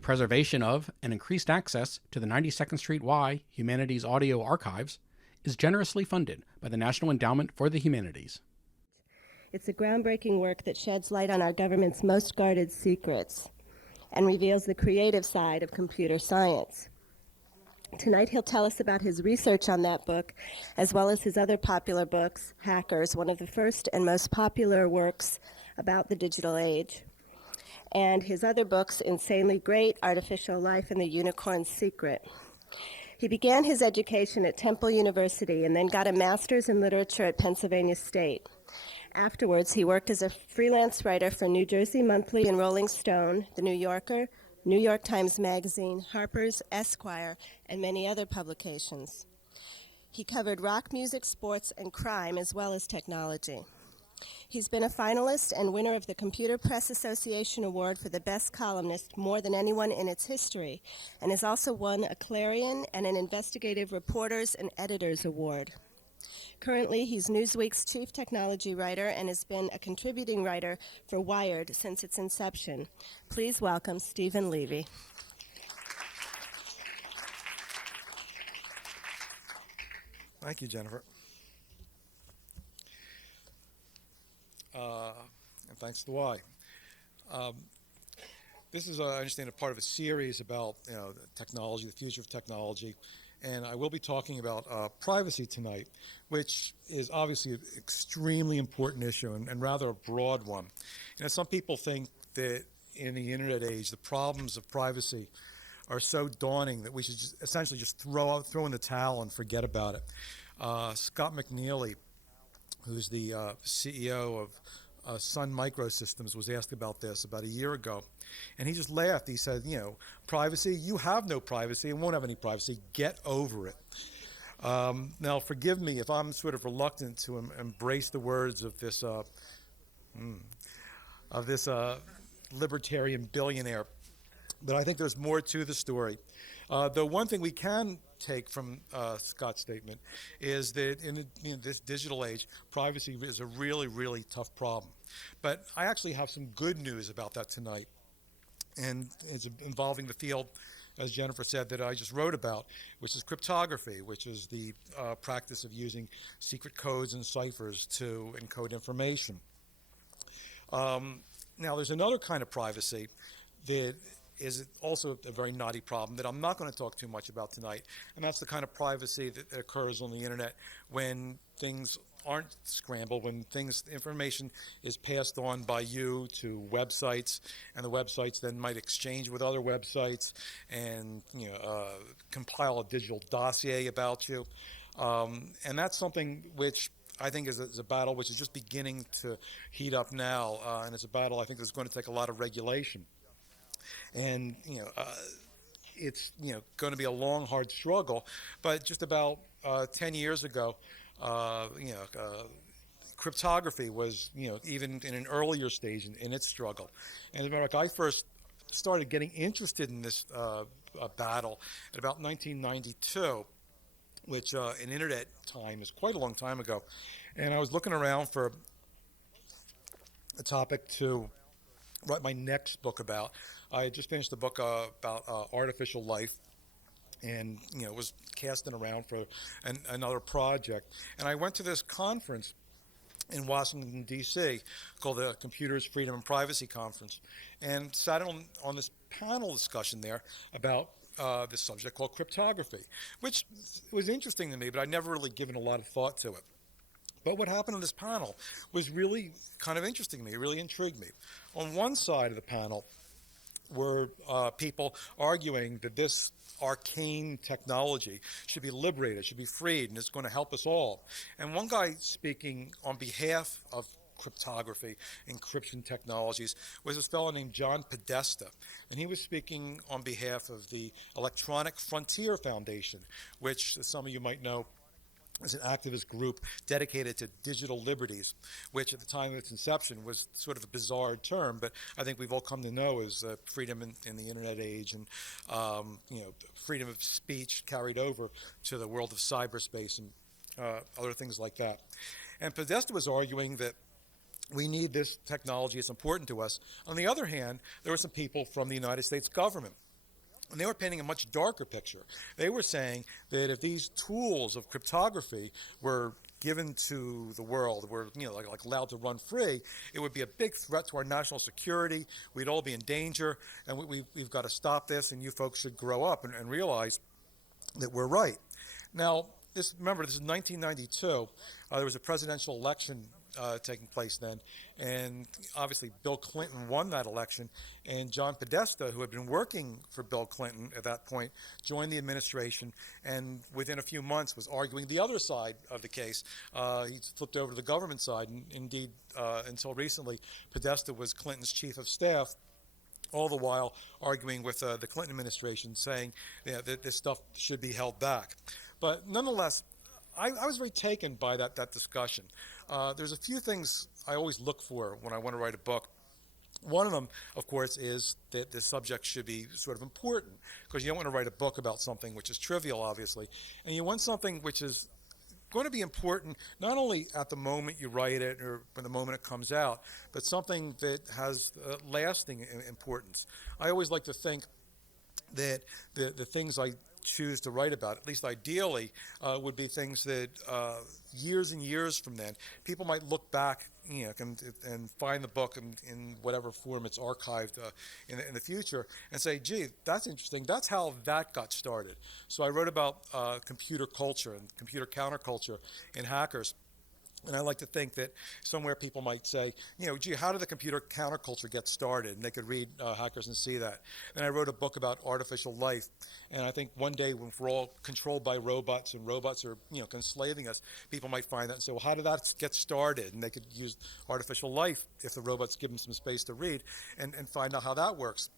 The preservation of and increased access to the 92nd Street Y Humanities Audio Archives is generously funded by the National Endowment for the Humanities. It's a groundbreaking work that sheds light on our government's most guarded secrets and reveals the creative side of computer science. Tonight he'll tell us about his research on that book, as well as his other popular books, Hackers, one of the first and most popular works about the digital age, and his other books, Insanely Great, Artificial Life, and The Unicorn's Secret. He began his education at Temple University and then got a master's in literature at Pennsylvania State. Afterwards, he worked as a freelance writer for New Jersey Monthly and Rolling Stone, The New Yorker, New York Times Magazine, Harper's, Esquire, and many other publications. He covered rock music, sports, and crime, as well as technology. He's been a finalist and winner of the Computer Press Association Award for the Best Columnist more than anyone in its history, and has also won a Clarion and an Investigative Reporters and Editors Award. Currently, he's Newsweek's chief technology writer and has been a contributing writer for Wired since its inception. Please welcome Steven Levy. Thank you, Jennifer. And thanks to Y. This is, I understand, a part of a series about the technology, the future of technology. And I will be talking about privacy tonight, which is obviously an extremely important issue and rather a broad one. Some people think that in the internet age, the problems of privacy are so daunting that we should essentially just throw in the towel and forget about it. Scott McNealy, who's the CEO of Sun Microsystems, was asked about this about a year ago. And he just laughed. He said, privacy, you have no privacy and won't have any privacy. Get over it. Now, forgive me if I'm sort of reluctant to embrace the words of this libertarian billionaire, but I think there's more to the story. The one thing we can take from Scott's statement is that in this digital age, privacy is a really, really tough problem. But I actually have some good news about that tonight. And it's involving the field, as Jennifer said, that I just wrote about, which is cryptography, which is the practice of using secret codes and ciphers to encode information. Now, there's another kind of privacy that is also a very knotty problem that I'm not going to talk too much about tonight, and that's the kind of privacy that occurs on the internet when things aren't scrambled, when information is passed on by you to websites, and the websites then might exchange with other websites and compile a digital dossier about you. And that's something which I think is a battle which is just beginning to heat up now, and it's a battle I think that's going to take a lot of regulation. And it's going to be a long, hard struggle. But just about 10 years ago, cryptography was even in an earlier stage in its struggle. And as a matter of fact, I first started getting interested in this battle at about 1992, which in internet time is quite a long time ago. And I was looking around for a topic to write my next book about. I had just finished a book about artificial life, and was casting around for another project. And I went to this conference in Washington, D.C. called the Computers, Freedom, and Privacy Conference, and sat on this panel discussion there about this subject called cryptography, which was interesting to me, but I'd never really given a lot of thought to it. But what happened on this panel was really kind of interesting to me. It really intrigued me. On one side of the panel were people arguing that this arcane technology should be liberated, should be freed, and it's going to help us all. And one guy speaking on behalf of cryptography, encryption technologies, was this fellow named John Podesta. And he was speaking on behalf of the Electronic Frontier Foundation, which, as some of you might know, is an activist group dedicated to digital liberties, which at the time of its inception was sort of a bizarre term, but I think we've all come to know as freedom in the internet age and freedom of speech carried over to the world of cyberspace and other things like that. And Podesta was arguing that we need this technology, it's important to us. On the other hand, there were some people from the United States government And they were painting a much darker picture. They were saying that if these tools of cryptography were given to the world, were like allowed to run free, it would be a big threat to our national security. We'd all be in danger, and we've got to stop this. And you folks should grow up and realize that we're right. Now, remember, this is 1992. There was a presidential election taking place then, and obviously Bill Clinton won that election, and John Podesta, who had been working for Bill Clinton at that point, joined the administration, and within a few months was arguing the other side of the case. He flipped over to the government side, and indeed, until recently, Podesta was Clinton's chief of staff, all the while arguing with the Clinton administration, saying that this stuff should be held back. But nonetheless, I was very taken by that discussion. There's a few things I always look for when I want to write a book. One of them, of course, is that the subject should be sort of important, because you don't want to write a book about something which is trivial, obviously, and you want something which is going to be important not only at the moment you write it or when the moment it comes out, but something that has lasting importance. I always like to think that the things I choose to write about, at least ideally, would be things that years and years from then, people might look back, and find the book in whatever form it's archived in the future, and say, gee, that's interesting. That's how that got started. So I wrote about computer culture and computer counterculture in hackers. And I like to think that somewhere people might say, gee, how did the computer counterculture get started? And they could read Hackers and see that. And I wrote a book about artificial life. And I think one day when we're all controlled by robots and robots are, enslaving us, people might find that and say, well, how did that get started? And they could use artificial life if the robots give them some space to read and find out how that works.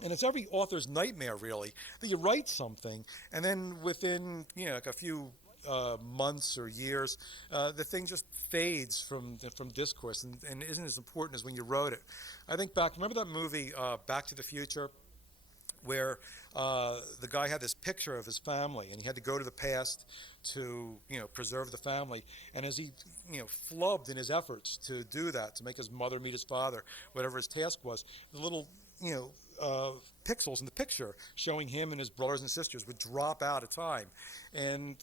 And it's every author's nightmare, really, that you write something and then within, like a few months or years, the thing just fades from discourse and isn't as important as when you wrote it. I think remember that movie Back to the Future, where the guy had this picture of his family and he had to go to the past to preserve the family, and as he flubbed in his efforts to do that, to make his mother meet his father, whatever his task was, the little pixels in the picture showing him and his brothers and sisters would drop out of time. And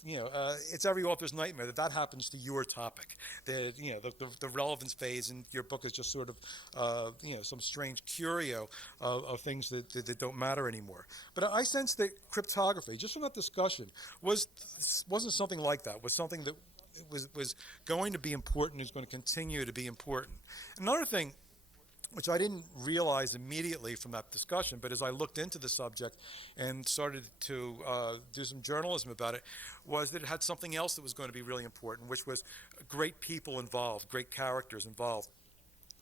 it's every author's nightmare that happens to your topic, that the relevance phase in your book is just sort of some strange curio of things that don't matter anymore. But I sense that cryptography, just from that discussion, wasn't something like that. Was something that was going to be important, is going to continue to be important. Another thing which I didn't realize immediately from that discussion, but as I looked into the subject and started to do some journalism about it, was that it had something else that was going to be really important, which was great people involved, great characters involved.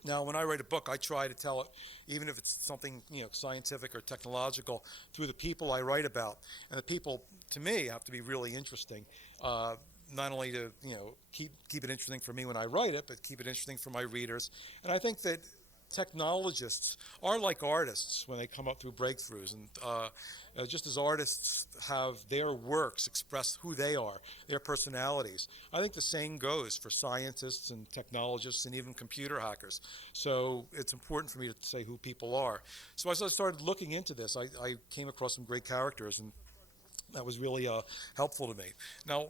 Now, when I write a book, I try to tell it, even if it's something scientific or technological, through the people I write about. And the people, to me, have to be really interesting. Not only to keep it interesting for me when I write it, but keep it interesting for my readers. And I think that technologists are like artists when they come up through breakthroughs, and just as artists have their works express who they are, their personalities, I think the same goes for scientists and technologists and even computer hackers. So it's important for me to say who people are. So as I started looking into this, I came across some great characters, and that was really helpful to me. Now,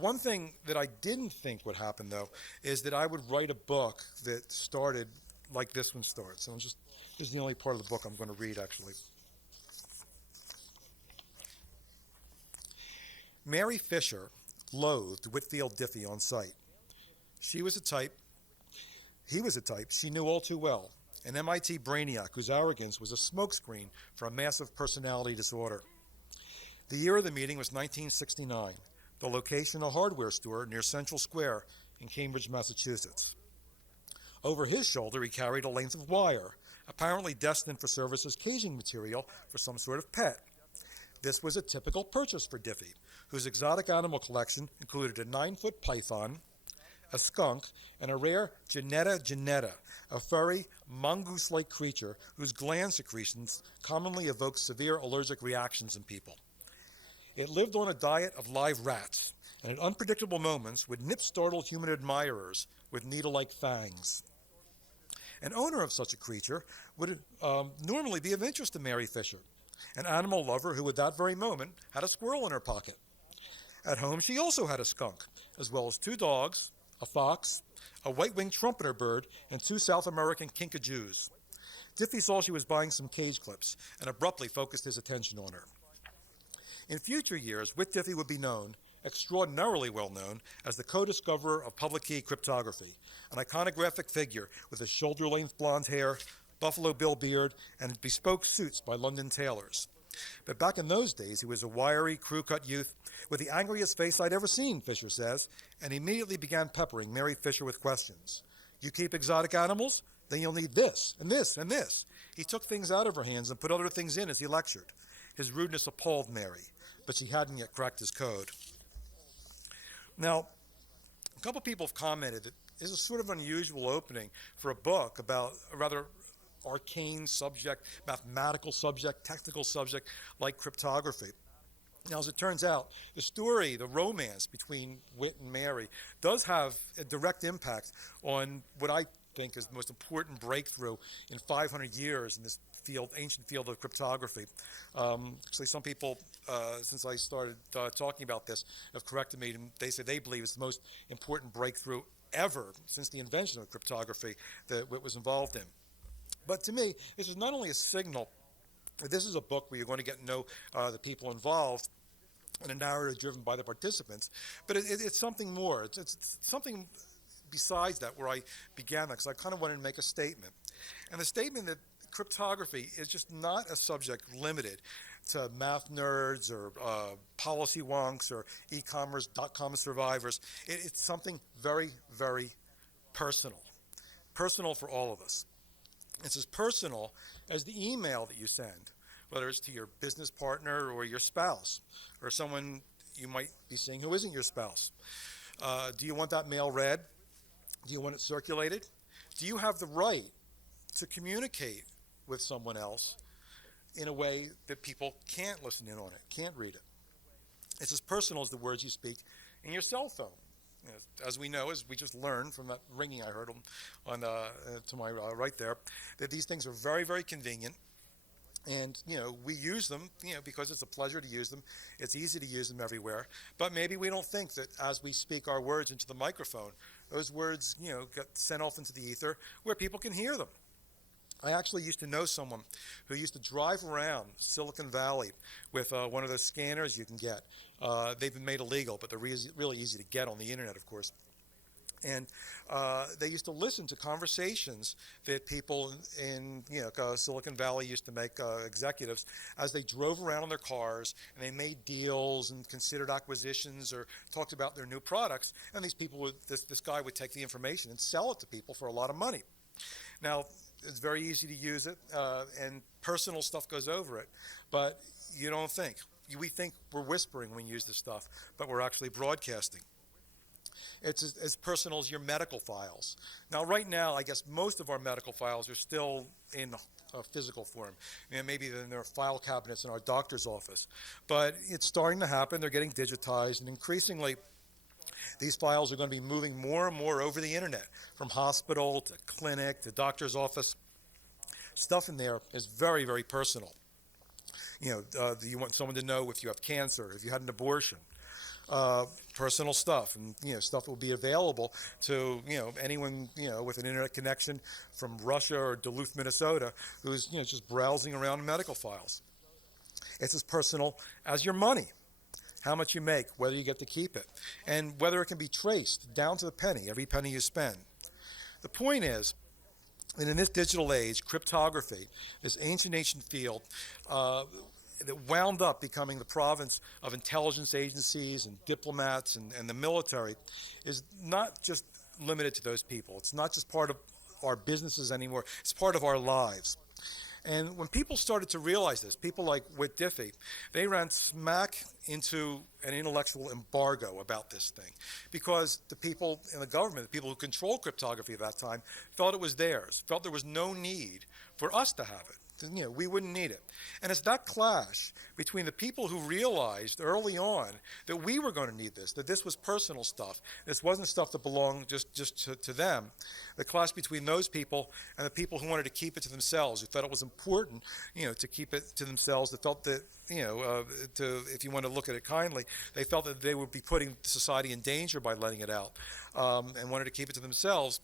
one thing that I didn't think would happen, though, is that I would write a book that started like this one starts. And this is the only part of the book I'm going to read, actually. Mary Fisher loathed Whitfield Diffie on sight. He was a type she knew all too well, an MIT brainiac whose arrogance was a smokescreen for a massive personality disorder. The year of the meeting was 1969. The location, a hardware store near Central Square in Cambridge, Massachusetts. Over his shoulder, he carried a length of wire, apparently destined for service as caging material for some sort of pet. This was a typical purchase for Diffie, whose exotic animal collection included a 9-foot python, a skunk, and a rare genetta, a furry, mongoose-like creature whose gland secretions commonly evoke severe allergic reactions in people. It lived on a diet of live rats, and at unpredictable moments would nip startled human admirers with needle-like fangs. An owner of such a creature would normally be of interest to Mary Fisher. An animal lover who at that very moment had a squirrel in her pocket. At home, she also had a skunk, as well as 2 dogs, a fox, a white-winged trumpeter bird, and 2 South American kinkajous. Diffie saw she was buying some cage clips and abruptly focused his attention on her. In future years, Whit Diffie would be known, extraordinarily well known, as the co-discoverer of public key cryptography, an iconographic figure with his shoulder-length blonde hair, Buffalo Bill beard, and bespoke suits by London tailors. But back in those days, he was a wiry, crew-cut youth with the angriest face I'd ever seen, Fisher says, and immediately began peppering Mary Fisher with questions. You keep exotic animals? Then you'll need this, and this, and this. He took things out of her hands and put other things in as he lectured. His rudeness appalled Mary, but she hadn't yet cracked his code. Now, a couple people have commented that this is sort of an unusual opening for a book about a rather arcane subject, mathematical subject, technical subject like cryptography. Now, as it turns out, the story, the romance between Whit and Mary does have a direct impact on what I think is the most important breakthrough in 500 years in this field, ancient field of cryptography. Actually, some people, since I started talking about this, have corrected me, and they say they believe it's the most important breakthrough ever since the invention of cryptography that Whit was involved in. But to me, this is not only a signal that this is a book where you're going to get to know the people involved and a narrative driven by the participants, but it's something more. It's something besides that where I began that, because I kind of wanted to make a statement. And the statement that cryptography is just not a subject limited to math nerds or policy wonks or e-commerce, dot-com survivors. It's something very, very personal for all of us. It's as personal as the email that you send, whether it's to your business partner or your spouse or someone you might be seeing who isn't your spouse. Do you want that mail read? Do you want it circulated? Do you have the right to communicate with someone else in a way that people can't listen in on it, can't read it? It's as personal as the words you speak in your cell phone. You know, as we know, as we just learned from that ringing I heard on to my right there, that these things are very, very convenient. And, we use them, because it's a pleasure to use them. It's easy to use them everywhere. But maybe we don't think that as we speak our words into the microphone, those words, get sent off into the ether where people can hear them. I actually used to know someone who used to drive around Silicon Valley with one of those scanners you can get. They've been made illegal, but they're really easy to get on the internet, of course. And they used to listen to conversations that people in Silicon Valley used to make, executives, as they drove around in their cars and they made deals and considered acquisitions or talked about their new products. And these people this guy would take the information and sell it to people for a lot of money. Now, it's very easy to use it, and personal stuff goes over it. But you don't think. We think we're whispering when we use this stuff, but we're actually broadcasting. It's as personal as your medical files. Now, right now, I guess most of our medical files are still in physical form. Maybe in their file cabinets in our doctor's office. But it's starting to happen. They're getting digitized, and increasingly, these files are going to be moving more and more over the internet, from hospital to clinic to doctor's office. Stuff in there is very, very personal. You want someone to know if you have cancer, if you had an abortion, personal stuff, and stuff that will be available to anyone with an internet connection from Russia or Duluth, Minnesota, who's just browsing around in medical files. It's as personal as your money. How much you make, whether you get to keep it, and whether it can be traced down to the penny, every penny you spend. The point is that in this digital age, cryptography, this ancient field, that wound up becoming the province of intelligence agencies and diplomats and the military, is not just limited to those people. It's not just part of our businesses anymore. It's part of our lives. And when people started to realize this, people like Whit Diffie, they ran smack into an intellectual embargo about this thing, because the people in the government, the people who controlled cryptography at that time, felt it was theirs, felt there was no need for us to have it. We wouldn't need it. And it's that clash between the people who realized early on that we were going to need this, that this was personal stuff, this wasn't stuff that belonged just to them, the clash between those people and the people who wanted to keep it to themselves, who thought it was important, to keep it to themselves, that felt that, if you want to look at it kindly, they felt that they would be putting society in danger by letting it out, and wanted to keep it to themselves.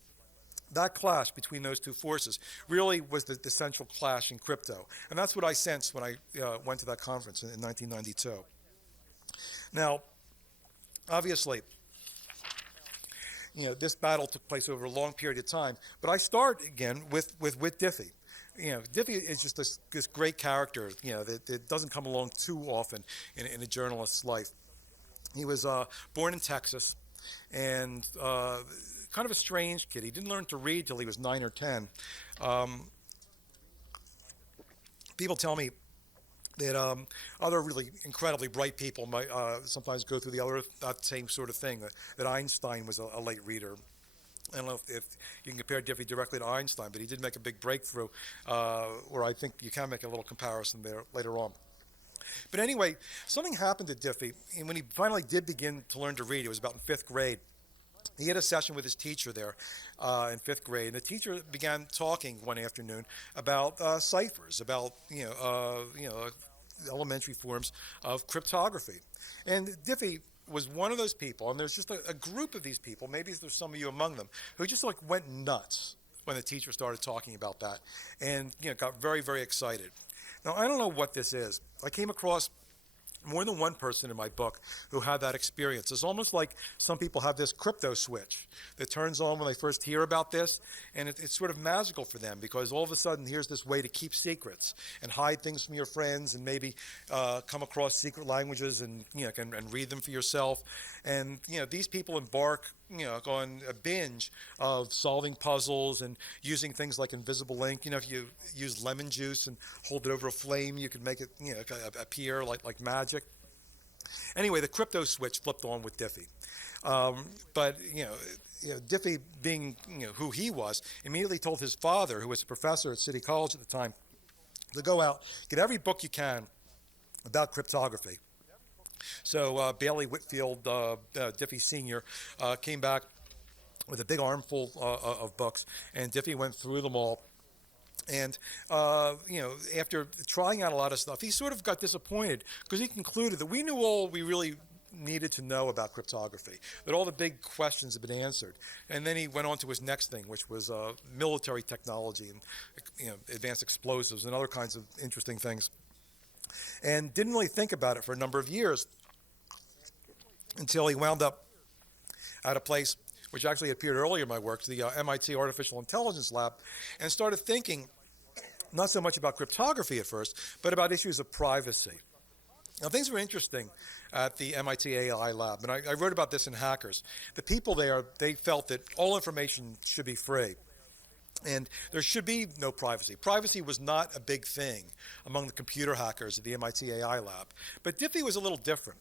That clash between those two forces really was the central clash in crypto. And that's what I sensed when I went to that conference in 1992. Now, obviously, this battle took place over a long period of time. But I start, again, with Diffie. Diffie is just this great character, that doesn't come along too often in a journalist's life. He was born in Texas, and kind of a strange kid. He didn't learn to read till he was 9 or 10. People tell me that other really incredibly bright people might sometimes go through that same sort of thing, that Einstein was a late reader. I don't know if you can compare Diffie directly to Einstein, but he did make a big breakthrough, where I think you can make a little comparison there later on. But anyway, something happened to Diffie, and when he finally did begin to learn to read, it was about in 5th grade. He had a session with his teacher there in 5th grade, and the teacher began talking one afternoon about ciphers, about elementary forms of cryptography. And Diffie was one of those people, and there's just a group of these people, maybe there's some of you among them, who just went nuts when the teacher started talking about that, and got very, very excited. Now, I don't know what this is. I came across more than one person in my book who had that experience. It's almost like some people have this crypto switch that turns on when they first hear about this, and it's sort of magical for them, because all of a sudden here's this way to keep secrets and hide things from your friends, and maybe come across secret languages and and read them for yourself. And these people embark on a binge of solving puzzles and using things like invisible ink. If you use lemon juice and hold it over a flame, you can make it appear like magic. Anyway, the crypto switch flipped on with Diffie. But Diffie, being who he was, immediately told his father, who was a professor at City College at the time, to go out, get every book you can about cryptography. So Bailey Whitfield, Diffie Sr., came back with a big armful of books, and Diffie went through them all. And, after trying out a lot of stuff, he sort of got disappointed, because he concluded that we knew all we really needed to know about cryptography, that all the big questions had been answered. And then he went on to his next thing, which was military technology and advanced explosives and other kinds of interesting things. And didn't really think about it for a number of years, until he wound up at a place which actually appeared earlier in my work, the MIT Artificial Intelligence Lab, and started thinking not so much about cryptography at first, but about issues of privacy. Now, things were interesting at the MIT AI Lab, and I wrote about this in Hackers. The people there, they felt that all information should be free, and there should be no privacy. Privacy was not a big thing among the computer hackers at the MIT AI Lab. But Diffie was a little different.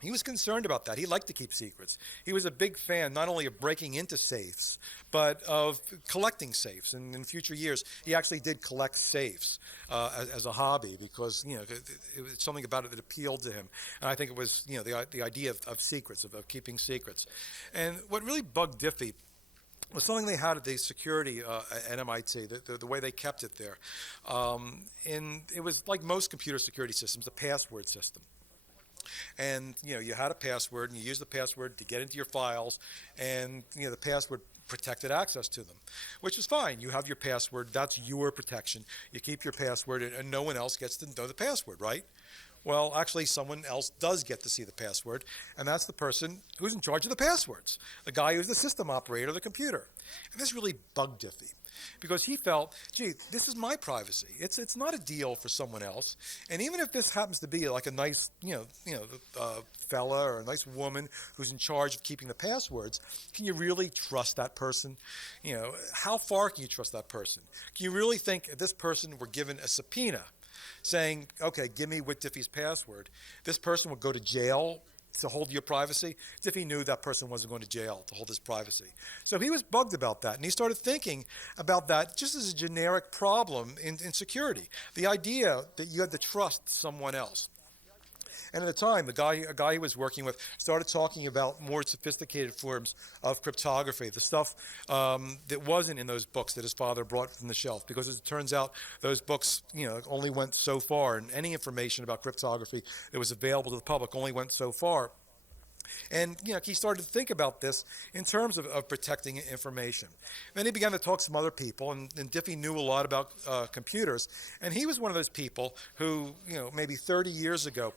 He was concerned about that. He liked to keep secrets. He was a big fan not only of breaking into safes, but of collecting safes. And in future years, he actually did collect safes as a hobby, because it was something about it that appealed to him. And I think it was the idea of secrets, of keeping secrets. And what really bugged Diffie was something they had at the security at MIT, the way they kept it there. And it was like most computer security systems, a password system. And you had a password, and you used the password to get into your files, and the password protected access to them, which is fine. You have your password, that's your protection. You keep your password, and no one else gets to know the password, right? Well, actually, someone else does get to see the password, and that's the person who's in charge of the passwords, the guy who's the system operator of the computer. And this really bugged Diffie, because he felt, gee, this is my privacy. It's not a deal for someone else. And even if this happens to be like a nice, fella or a nice woman who's in charge of keeping the passwords, can you really trust that person? How far can you trust that person? Can you really think if this person were given a subpoena saying, okay, give me Whit Diffie's password, this person would go to jail to hold your privacy, Diffie knew that person wasn't going to jail to hold his privacy. So he was bugged about that, and he started thinking about that just as a generic problem in security. The idea that you had to trust someone else. And at the time, a guy he was working with started talking about more sophisticated forms of cryptography, the stuff that wasn't in those books that his father brought from the shelf. Because as it turns out, those books, only went so far, and any information about cryptography that was available to the public only went so far. And he started to think about this in terms of protecting information. Then he began to talk to some other people, and Diffie knew a lot about computers. And he was one of those people who, maybe 30 years ago,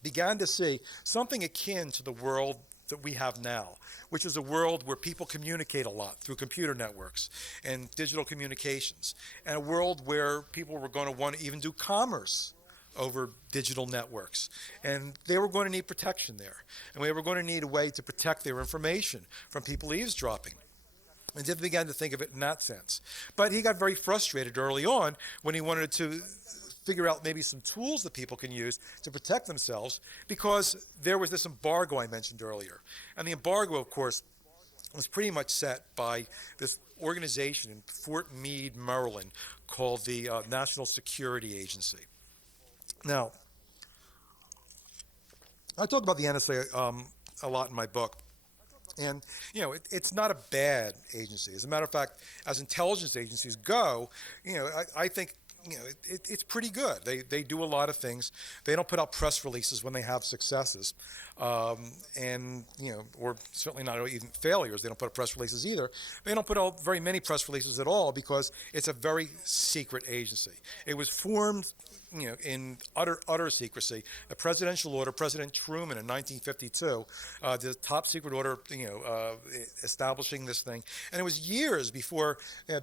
began to see something akin to the world that we have now, which is a world where people communicate a lot through computer networks and digital communications, and a world where people were going to want to even do commerce over digital networks. And they were going to need protection there. And we were going to need a way to protect their information from people eavesdropping. And Diffie began to think of it in that sense. But he got very frustrated early on when he wanted to figure out maybe some tools that people can use to protect themselves, because there was this embargo I mentioned earlier. And the embargo, of course, was pretty much set by this organization in Fort Meade, Maryland, called the National Security Agency. Now, I talk about the NSA a lot in my book. And, it's not a bad agency. As a matter of fact, as intelligence agencies go, I think it's pretty good. They do a lot of things. They don't put out press releases when they have successes, and or certainly not even failures. They don't put out press releases either. They don't put out very many press releases at all, because it's a very secret agency. It was formed in utter secrecy. The presidential order, President Truman in 1952, the top secret order, establishing this thing. And it was years before the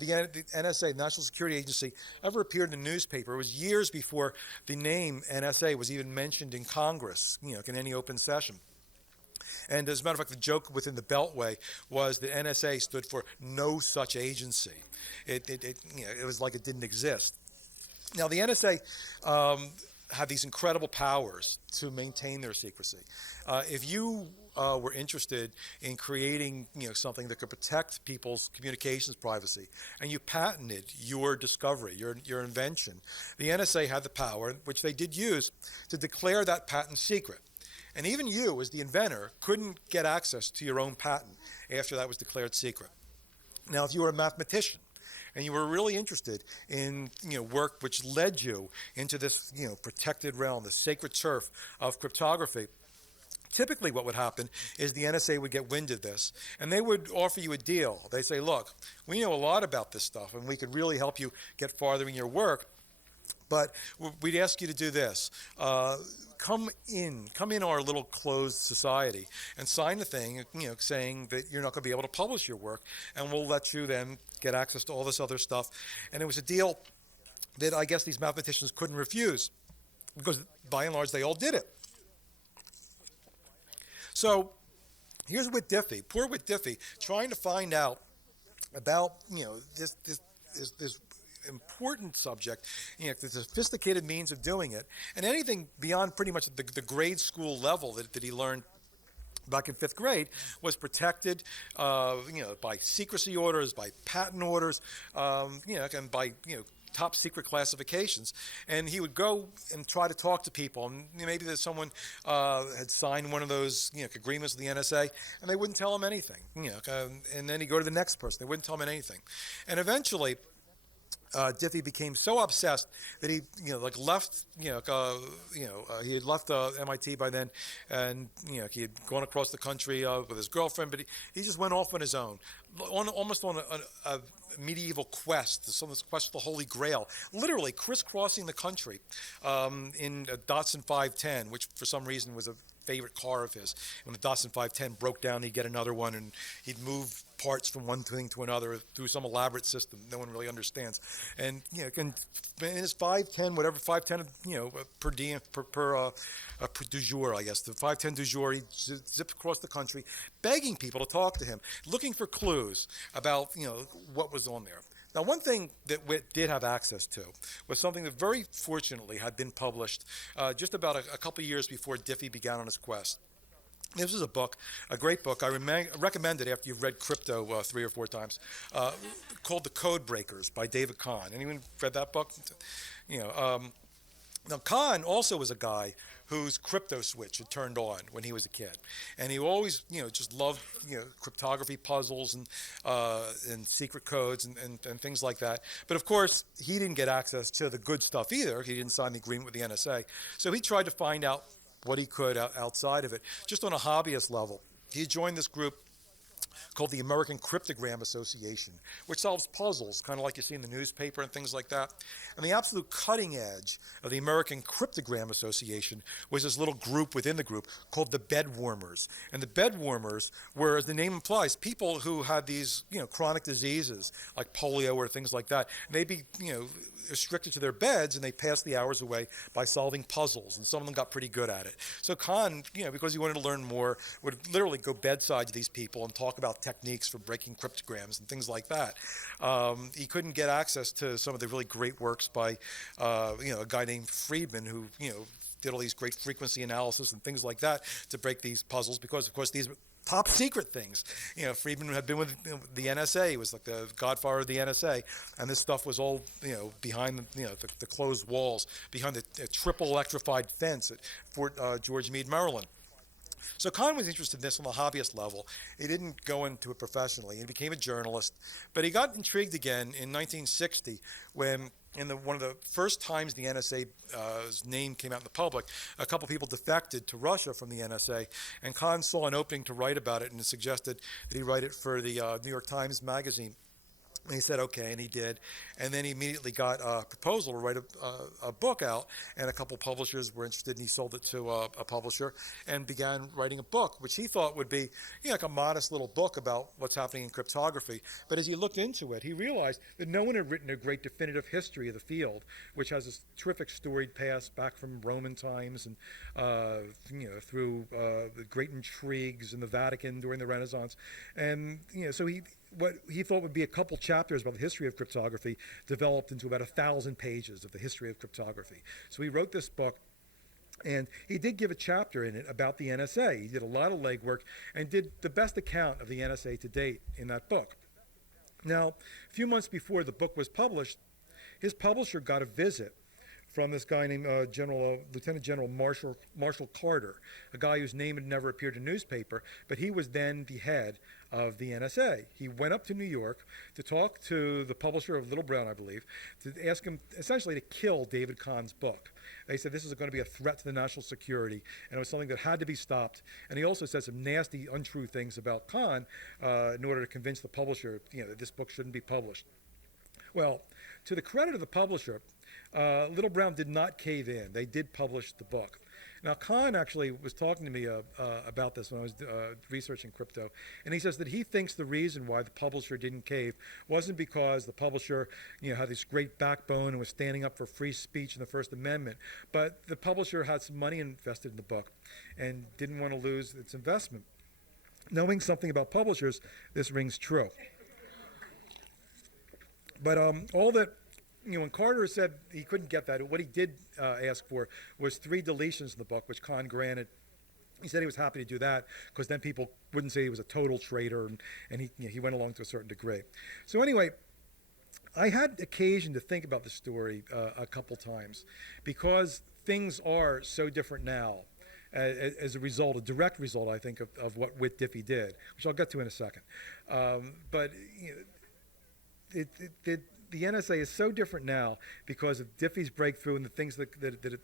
NSA, National Security Agency, ever appeared in the newspaper. It was years before the name NSA was even mentioned in Congress, in any open session. And as a matter of fact, the joke within the Beltway was that NSA stood for no such agency. It was like it didn't exist. Now, the NSA have these incredible powers to maintain their secrecy. If you were interested in creating, something that could protect people's communications privacy, and you patented your discovery, your invention, the NSA had the power, which they did use, to declare that patent secret. And even you, as the inventor, couldn't get access to your own patent after that was declared secret. Now, if you were a mathematician, and you were really interested in work which led you into this protected realm, the sacred turf of cryptography, typically what would happen is the NSA would get wind of this, and they would offer you a deal. They say, look, we know a lot about this stuff, and we could really help you get farther in your work, but we'd ask you to do this. Come in our little closed society and sign the thing, saying that you're not going to be able to publish your work, and we'll let you then get access to all this other stuff. And it was a deal that I guess these mathematicians couldn't refuse, because by and large they all did it. So here's Whit Diffie, poor Whit Diffie, trying to find out about this important subject, the sophisticated means of doing it, and anything beyond pretty much the grade school level that he learned back in 5th grade was protected, by secrecy orders, by patent orders, and by top secret classifications. And he would go and try to talk to people, and maybe that someone had signed one of those agreements with the NSA, and they wouldn't tell him anything. And then he'd go to the next person, they wouldn't tell him anything, and eventually Diffie became so obsessed that he, left, he had left MIT by then, and he had gone across the country with his girlfriend, but he just went off on his own, almost on a medieval quest, some quest for the Holy Grail, literally crisscrossing the country in a Datsun 510, which for some reason was a favorite car of his. When the Datsun 510 broke down, he'd get another one, and he'd move parts from one thing to another through some elaborate system no one really understands. And in his 510, whatever 510, per diem, per du jour, I guess, the 510 du jour, he zipped across the country, begging people to talk to him, looking for clues about what was on there. Now, one thing that Whit did have access to was something that very fortunately had been published just about a couple of years before Diffie began on his quest. This is a book, a great book. I recommend it after you've read Crypto 3 or 4 times, called The Code Breakers by David Kahn. Anyone read that book? You know, now Kahn also was a guy whose crypto switch had turned on when he was a kid, and he always, just loved, cryptography puzzles and secret codes and things like that. But of course, he didn't get access to the good stuff either. He didn't sign the agreement with the NSA, so he tried to find out what he could outside of it, just on a hobbyist level. He joined this group called the American Cryptogram Association, which solves puzzles, kind of like you see in the newspaper and things like that. And the absolute cutting edge of the American Cryptogram Association was this little group within the group called the bedwarmers. And the bedwarmers were, as the name implies, people who had these, chronic diseases like polio or things like that. And they'd be, restricted to their beds, and they passed the hours away by solving puzzles. And some of them got pretty good at it. So Kahn, because he wanted to learn more, would literally go bedside to these people and talk about techniques for breaking cryptograms and things like that. He couldn't get access to some of the really great works by, a guy named Friedman, who, did all these great frequency analysis and things like that to break these puzzles, because, of course, these top secret things. Friedman had been with the NSA. He was like the godfather of the NSA, and this stuff was all, behind the closed walls, behind the triple electrified fence at Fort George Meade, Maryland. So Kahn was interested in this on the hobbyist level. He didn't go into it professionally. He became a journalist, but he got intrigued again in 1960 when, one of the first times the NSA's name came out in the public, a couple people defected to Russia from the NSA, and Kahn saw an opening to write about it and suggested that he write it for the New York Times Magazine. And he said, okay, and he did. And then he immediately got a proposal to write a book out, and a couple publishers were interested, and he sold it to a publisher and began writing a book, which he thought would be like a modest little book about what's happening in cryptography. But as he looked into it, he realized that no one had written a great definitive history of the field, which has this terrific storied past back from Roman times and through the great intrigues in the Vatican during the Renaissance. And so what he thought would be a couple chapters about the history of cryptography developed into about 1,000 pages of the history of cryptography. So he wrote this book, and he did give a chapter in it about the NSA. He did a lot of legwork and did the best account of the NSA to date in that book. Now, a few months before the book was published, his publisher got a visit from this guy named Lieutenant General Marshall Carter, a guy whose name had never appeared in a newspaper, but he was then the head of the NSA. He went up to New York to talk to the publisher of Little Brown, I believe, to ask him essentially to kill David Kahn's book. They said this is going to be a threat to the national security, and it was something that had to be stopped. And he also said some nasty, untrue things about Kahn in order to convince the publisher, that this book shouldn't be published. Well, to the credit of the publisher, Little Brown did not cave in. They did publish the book. Now, Kahn actually was talking to me about this when I was researching crypto, and he says that he thinks the reason why the publisher didn't cave wasn't because the publisher, had this great backbone and was standing up for free speech and the First Amendment, but the publisher had some money invested in the book and didn't want to lose its investment. Knowing something about publishers, this rings true. But all that, when Carter said he couldn't get that, what he did ask for was 3 deletions in the book, which Kahn granted. He said he was happy to do that because then people wouldn't say he was a total traitor, and he went along to a certain degree. So anyway, I had occasion to think about the story a couple times because things are so different now as a result, a direct result, I think, of what Whit Diffie did, which I'll get to in a second. But the NSA is so different now because of Diffie's breakthrough and the things that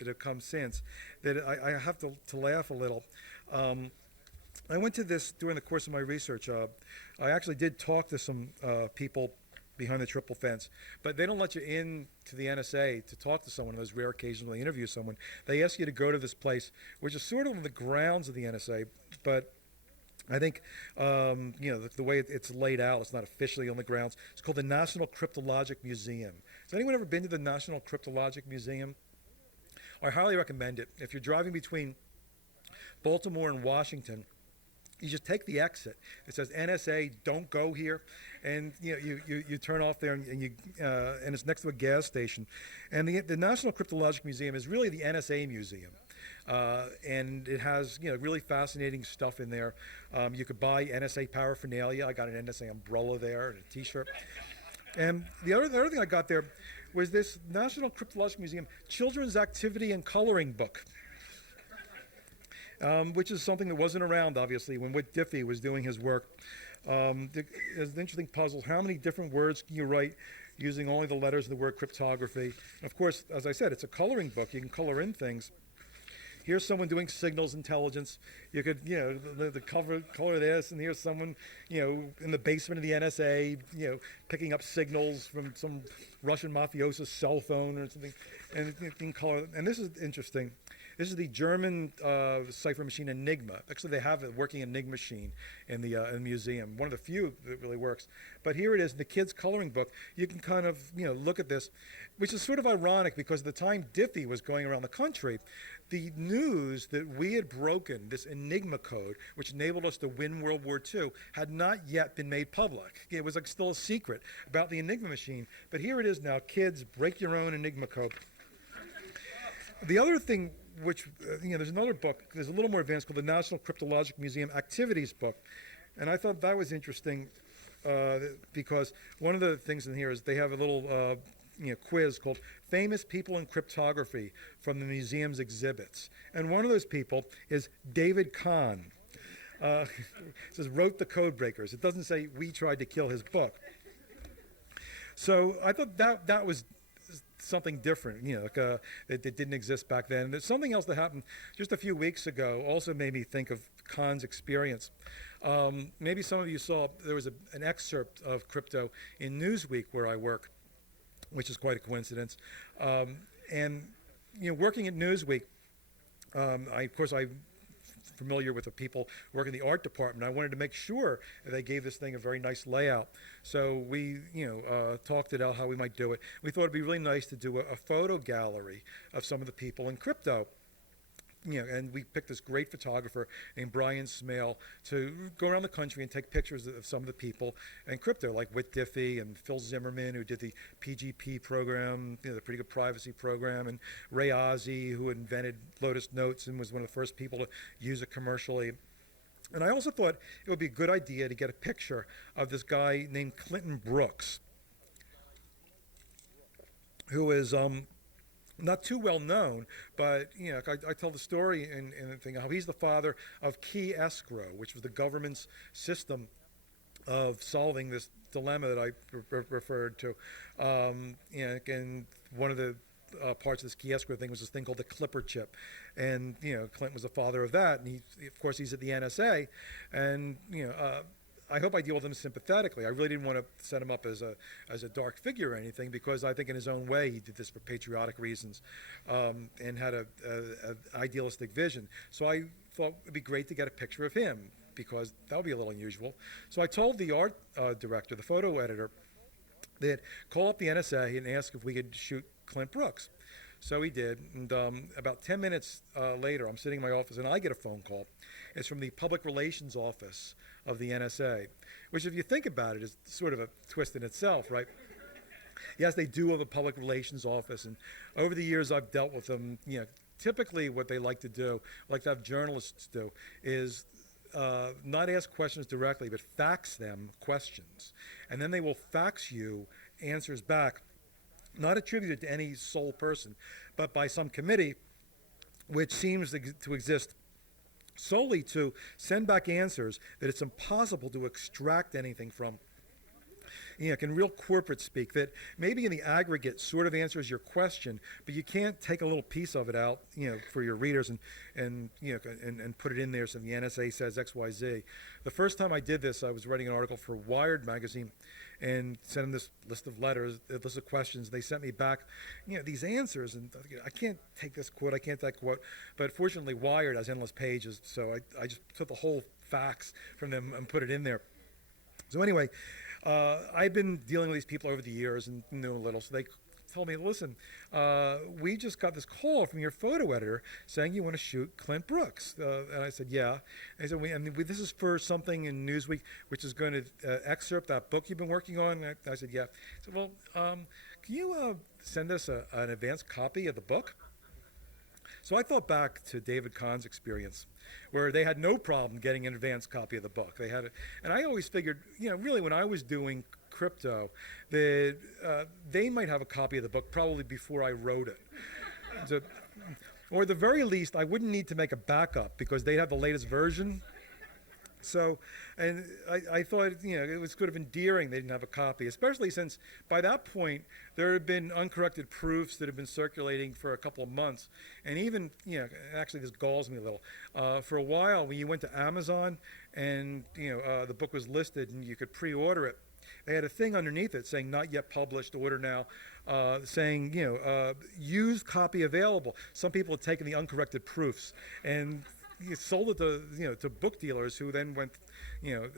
have come since that I have to laugh a little. I went to this during the course of my research. I actually did talk to some people behind the triple fence, but they don't let you in to the NSA to talk to someone on those rare occasions when they interview someone. They ask you to go to this place, which is sort of on the grounds of the NSA, but I think, the way it's laid out, it's not officially on the grounds. It's called the National Cryptologic Museum. Has anyone ever been to the National Cryptologic Museum? I highly recommend it. If you're driving between Baltimore and Washington, you just take the exit. It says NSA, don't go here, and you turn off there, and it's next to a gas station. And the National Cryptologic Museum is really the NSA museum. And it has really fascinating stuff in there. You could buy NSA paraphernalia. I got an NSA umbrella there and a T-shirt. And the other thing I got there was this National Cryptological Museum Children's Activity and Coloring Book, which is something that wasn't around, obviously, when Whit Diffie was doing his work. There's an interesting puzzle. How many different words can you write using only the letters of the word cryptography? And of course, as I said, it's a coloring book. You can color in things. Here's someone doing signals intelligence. You could, the color this, and here's someone, in the basement of the NSA, picking up signals from some Russian mafioso's cell phone or something, and you can color. And this is interesting. This is the German cipher machine Enigma. Actually, they have a working Enigma machine in the museum. One of the few that really works. But here it is, in the kids' coloring book. You can kind of, look at this, which is sort of ironic because at the time Diffie was going around the country, the news that we had broken this Enigma code, which enabled us to win World War II, had not yet been made public. It was still a secret about the Enigma machine. But here it is now, kids, break your own Enigma code. The other thing, which, there's another book, there's a little more advanced, called the National Cryptological Museum Activities Book. And I thought that was interesting because one of the things in here is they have a little quiz called Famous People in Cryptography from the museum's exhibits. And one of those people is David Kahn. It says, wrote the Code Breakers. It doesn't say we tried to kill his book. So I thought that was something different, that didn't exist back then. And there's something else that happened just a few weeks ago also made me think of Kahn's experience. Maybe some of you saw there was an excerpt of crypto in Newsweek where I work, which is quite a coincidence. And working at Newsweek, I'm familiar with the people working in the art department. I wanted to make sure that they gave this thing a very nice layout. So we, talked it out how we might do it. We thought it'd be really nice to do a photo gallery of some of the people in crypto. And we picked this great photographer named Brian Smale to go around the country and take pictures of some of the people in crypto, like Whit Diffie and Phil Zimmerman, who did the PGP program, the Pretty Good Privacy program, and Ray Ozzie, who invented Lotus Notes and was one of the first people to use it commercially. And I also thought it would be a good idea to get a picture of this guy named Clinton Brooks, who is not too well known, but I tell the story in the thing how he's the father of Key Escrow, which was the government's system of solving this dilemma that I referred to. And one of the parts of this Key Escrow thing was this thing called the Clipper chip, and Clinton was the father of that, and he's at the NSA, and I hope I deal with him sympathetically. I really didn't want to set him up as a dark figure or anything, because I think in his own way he did this for patriotic reasons, and had a idealistic vision. So I thought it'd be great to get a picture of him, because that would be a little unusual. So I told the art director, the photo editor, that call up the NSA and ask if we could shoot Clint Brooks. So he did, and about 10 minutes later, I'm sitting in my office and I get a phone call. It's from the public relations office of the NSA, which, if you think about it, is sort of a twist in itself, right? Yes, they do have a public relations office, and over the years I've dealt with them. Typically what they like to do, like to have journalists do, is not ask questions directly, but fax them questions, and then they will fax you answers back, not attributed to any sole person, but by some committee, which seems to exist solely to send back answers that it's impossible to extract anything from. In real corporate speak, that maybe in the aggregate sort of answers your question, but you can't take a little piece of it out, for your readers and put it in there so the NSA says X, Y, Z. The first time I did this, I was writing an article for Wired magazine and sent them this list of letters, a list of questions. They sent me back, these answers, and I can't take this quote, I can't take that quote. But fortunately, Wired has endless pages, so I just took the whole fax from them and put it in there. So anyway, I've been dealing with these people over the years and knew a little, so they told me, listen, we just got this call from your photo editor saying you want to shoot Clint Brooks. And I said, yeah. And he said, this is for something in Newsweek, which is going to excerpt that book you've been working on. And I said, yeah. He said, well, can you send us an advanced copy of the book? So I thought back to David Kahn's experience, where they had no problem getting an advanced copy of the book. They had it, and I always figured, really when I was doing crypto, that they might have a copy of the book probably before I wrote it. So, or at the very least, I wouldn't need to make a backup because they'd have the latest version. So, and I thought, it was sort of endearing they didn't have a copy, especially since by that point there had been uncorrected proofs that had been circulating for a couple of months. And even, actually this galls me a little. For a while, when you went to Amazon and, the book was listed and you could pre-order it, they had a thing underneath it saying not yet published, order now, saying, used copy available. Some people had taken the uncorrected proofs and you sold it to book dealers who then went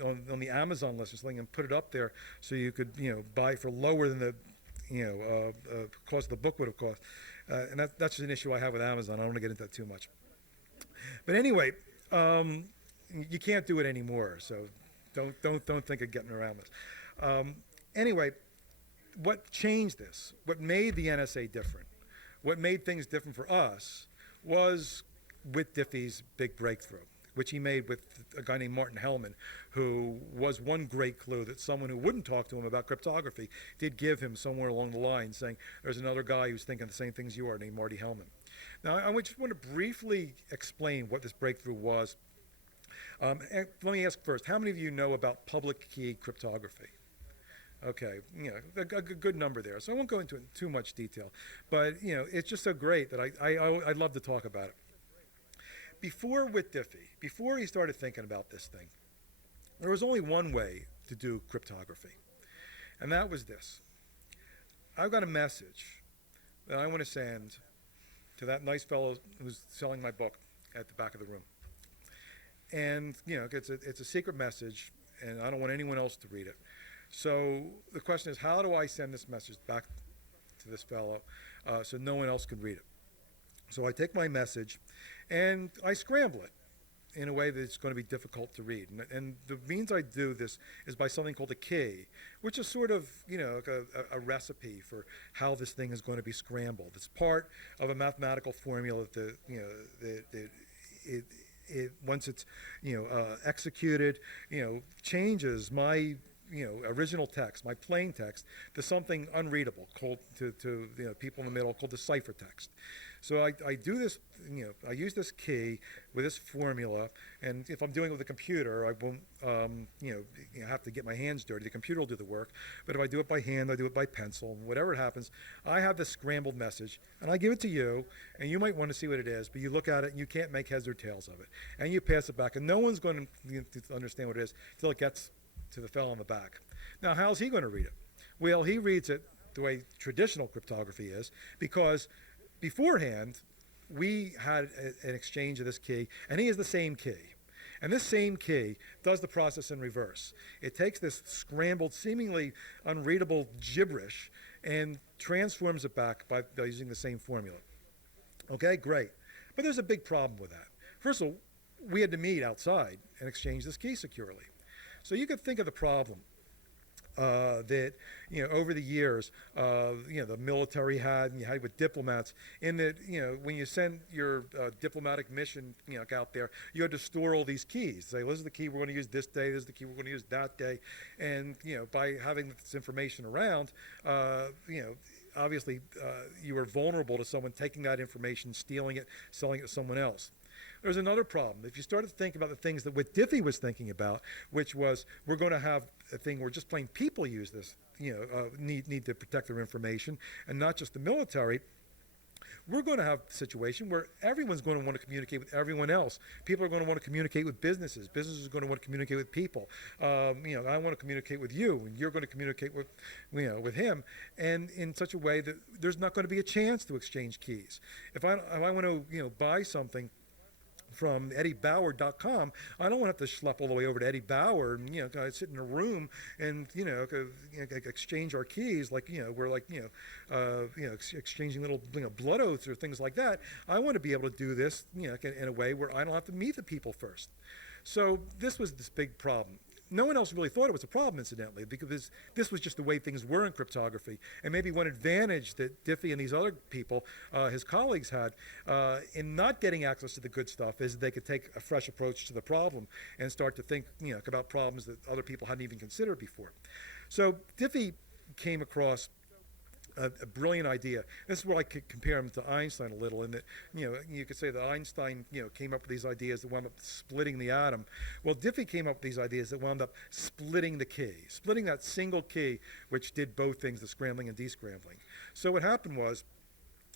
on the Amazon list or something and put it up there so you could buy for lower than the cost of the book would have cost. And that's just an issue I have with Amazon. I don't want to get into that too much. But anyway, you can't do it anymore. So don't think of getting around this. Anyway, what changed this? What made the NSA different? What made things different for us was with Diffie's big breakthrough, which he made with a guy named Martin Hellman, who was one great clue that someone who wouldn't talk to him about cryptography did give him somewhere along the line, saying there's another guy who's thinking the same things you are named Marty Hellman. Now, I just want to briefly explain what this breakthrough was. Let me ask first, how many of you know about public key cryptography? Okay, a good number there. So I won't go into it in too much detail, but it's just so great that I'd love to talk about it. Before with Diffie, before he started thinking about this thing, there was only one way to do cryptography, and that was this. I've got a message that I want to send to that nice fellow who's selling my book at the back of the room. And, it's a secret message, and I don't want anyone else to read it. So the question is, how do I send this message back to this fellow so no one else can read it? So I take my message and I scramble it in a way that's going to be difficult to read. And the means I do this is by something called a key, which is sort of, a recipe for how this thing is going to be scrambled. It's part of a mathematical formula that, it once it's, executed, changes my original text, my plain text, to something unreadable, called to people in the middle, called the ciphertext. So I do this, I use this key with this formula, and if I'm doing it with a computer, I won't, have to get my hands dirty. The computer will do the work. But if I do it by hand, I do it by pencil, whatever happens, I have this scrambled message, and I give it to you, and you might want to see what it is, but you look at it, and you can't make heads or tails of it. And you pass it back, and no one's going to understand what it is until it gets to the fellow in the back. Now, how's he going to read it? Well, he reads it the way traditional cryptography is, because beforehand, we had an exchange of this key, and he has the same key. And this same key does the process in reverse. It takes this scrambled, seemingly unreadable gibberish and transforms it back by using the same formula. Okay, great. But there's a big problem with that. First of all, we had to meet outside and exchange this key securely. So you could think of the problem that over the years the military had, and you had with diplomats, in that when you send your diplomatic mission out there, you had to store all these keys. Say, this is the key we're going to use this day, this is the key we're going to use that day, and by having this information around, obviously you were vulnerable to someone taking that information, stealing it, selling it to someone else. There's another problem. If you start to think about the things that what Diffie was thinking about, which was we're going to have a thing where just plain people use this, need to protect their information, and not just the military, we're going to have a situation where everyone's going to want to communicate with everyone else. People are going to want to communicate with businesses. Businesses are going to want to communicate with people. I want to communicate with you, and you're going to communicate with, with him, and in such a way that there's not going to be a chance to exchange keys. If I want to, buy something from EddieBauer.com, I don't want to have to schlep all the way over to Eddie Bauer and sit in a room and exchange our keys like we're like exchanging little blood oaths or things like that. I want to be able to do this in a way where I don't have to meet the people first. So this was this big problem. No one else really thought it was a problem, incidentally, because this was just the way things were in cryptography. And maybe one advantage that Diffie and these other people, his colleagues had, in not getting access to the good stuff is they could take a fresh approach to the problem and start to think about problems that other people hadn't even considered before. So Diffie came across a brilliant idea. This is where I could compare him to Einstein a little, in that you could say that Einstein came up with these ideas that wound up splitting the atom. Well, Diffie came up with these ideas that wound up splitting the key, splitting that single key which did both things, the scrambling and descrambling. So what happened was,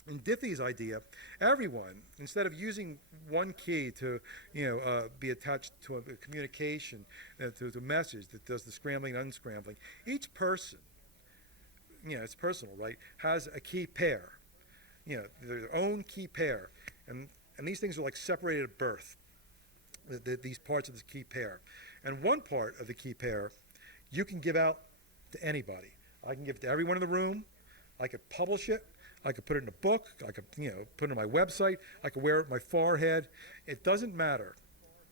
in Diffie's idea, everyone, instead of using one key to be attached to a communication, to a message that does the scrambling and unscrambling, each person, it's personal, right, has a key pair, their own key pair. And these things are like separated at birth, these parts of this key pair. And one part of the key pair you can give out to anybody. I can give it to everyone in the room. I could publish it. I could put it in a book. I could put it on my website. I could wear it on my forehead. It doesn't matter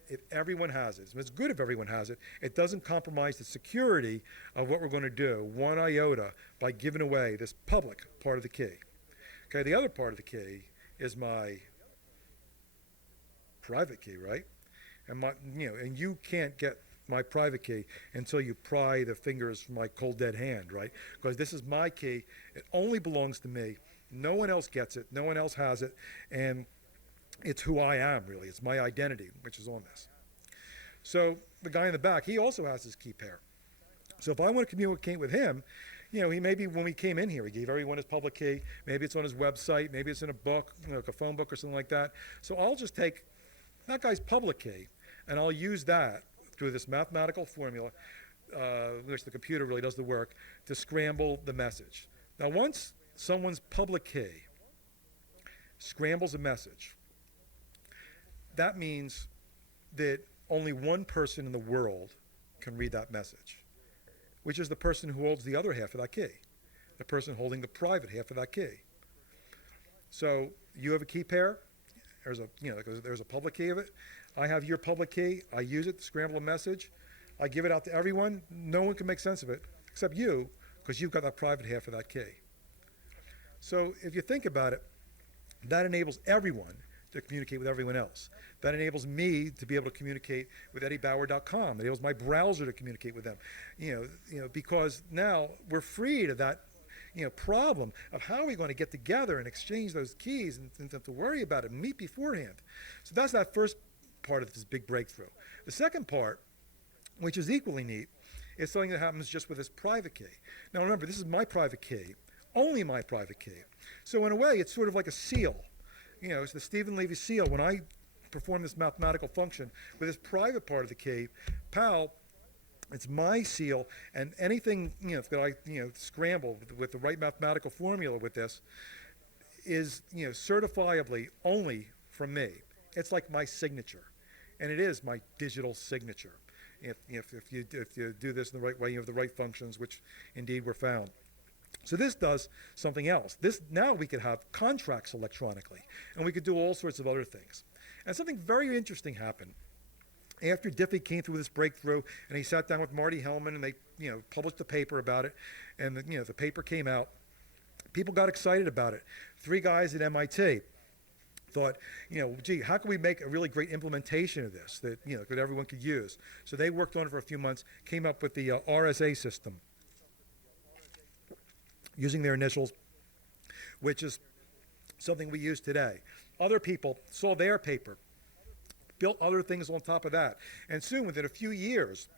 if everyone has it. It's good if everyone has it. It doesn't compromise the security of what we're going to do, one iota, by giving away this public part of the key. Okay, the other part of the key is my private key, right? And and you can't get my private key until you pry the fingers from my cold dead hand, right? Because this is my key. It only belongs to me. No one else gets it. No one else has it. And it's who I am, really. It's my identity, which is on this. So the guy in the back, he also has his key pair. So if I want to communicate with him, he maybe when we came in here, he gave everyone his public key. Maybe it's on his website. Maybe it's in a book, like a phone book or something like that. So I'll just take that guy's public key, and I'll use that through this mathematical formula, which the computer really does the work, to scramble the message. Now, once someone's public key scrambles a message, that means that only one person in the world can read that message, which is the person who holds the other half of that key, the person holding the private half of that key. So you have a key pair. There's a public key of it. I have your public key. I use it to scramble a message. I give it out to everyone. No one can make sense of it except you, because you've got that private half of that key. So if you think about it, that enables everyone to communicate with everyone else. That enables me to be able to communicate with eddiebauer.com. It enables my browser to communicate with them. Because now we're freed of that problem of how are we going to get together and exchange those keys and to worry about it and meet beforehand. So that's that first part of this big breakthrough. The second part, which is equally neat, is something that happens just with this private key. Now remember, this is my private key, only my private key. So in a way, it's sort of like a seal. It's the Steven Levy seal. When I perform this mathematical function with this private part of the key, PAL, it's my seal, and anything that I scramble with the right mathematical formula with this is certifiably only from me. It's like my signature, and it is my digital signature. If you do this in the right way, you have the right functions, which indeed were found. So this does something else. Now we could have contracts electronically, and we could do all sorts of other things. And something very interesting happened. After Diffie came through this breakthrough, and he sat down with Marty Hellman, and they published a paper about it, and the paper came out, people got excited about it. 3 guys at MIT thought, gee, how can we make a really great implementation of this that that everyone could use? So they worked on it for a few months, came up with the RSA system, using their initials, which is something we use today. Other people saw their paper, built other things on top of that. And soon, within a few years,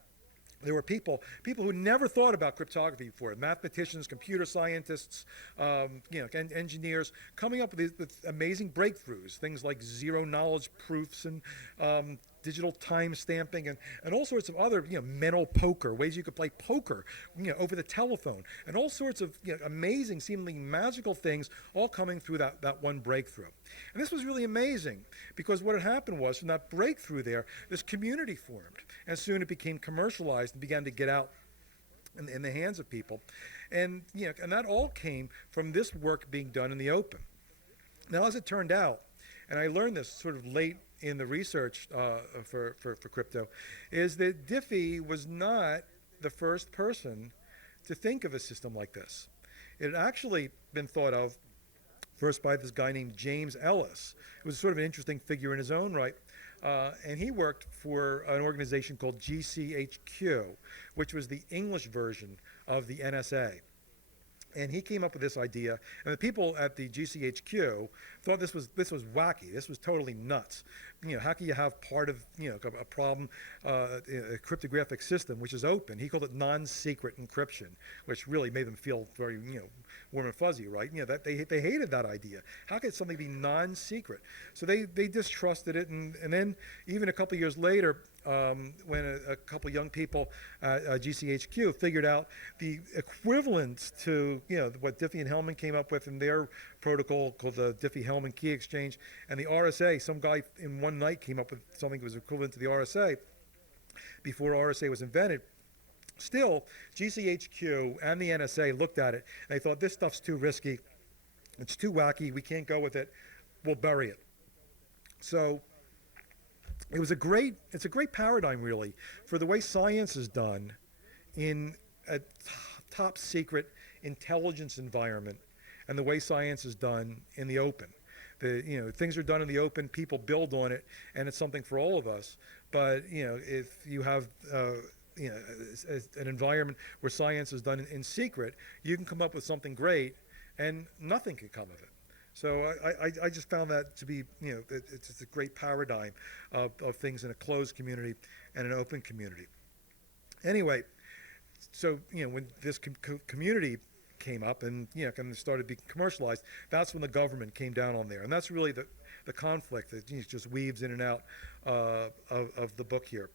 there were people who never thought about cryptography before, mathematicians, computer scientists, engineers, coming up with amazing breakthroughs, things like zero-knowledge proofs and digital time stamping and all sorts of other, mental poker, ways you could play poker, over the telephone, and all sorts of amazing, seemingly magical things all coming through that one breakthrough. And this was really amazing because what had happened was from that breakthrough there, this community formed, and soon it became commercialized and began to get out in the hands of people. And, and that all came from this work being done in the open. Now, as it turned out, and I learned this sort of late in the research for crypto is that Diffie was not the first person to think of a system like this. It had actually been thought of first by this guy named James Ellis, who was sort of an interesting figure in his own right. And he worked for an organization called GCHQ, which was the English version of the NSA. And he came up with this idea, and the people at the GCHQ thought this was wacky. This was totally nuts. How can you have part of a problem, a cryptographic system which is open? He called it non-secret encryption, which really made them feel very warm and fuzzy, right? That they hated that idea. How could something be non-secret? So they distrusted it, and then even a couple of years later, when a couple of young people at GCHQ figured out the equivalent to what Diffie and Hellman came up with in their protocol called the Diffie-Hellman key exchange, and the RSA, some guy in one night came up with something that was equivalent to the RSA before RSA was invented. Still, GCHQ and the NSA looked at it and they thought, this stuff's too risky, it's too wacky, we can't go with it, we'll bury it. So it's a great paradigm, really, for the way science is done in a top secret intelligence environment and the way science is done in the open. Things are done in the open, people build on it, and it's something for all of us. But if you have an environment where science is done in secret, you can come up with something great, and nothing can come of it. So I just found that to be, it's a great paradigm of things in a closed community and an open community. Anyway, so when this community came up and kind of started being commercialized, that's when the government came down on there, and that's really the conflict that just weaves in and out of the book here.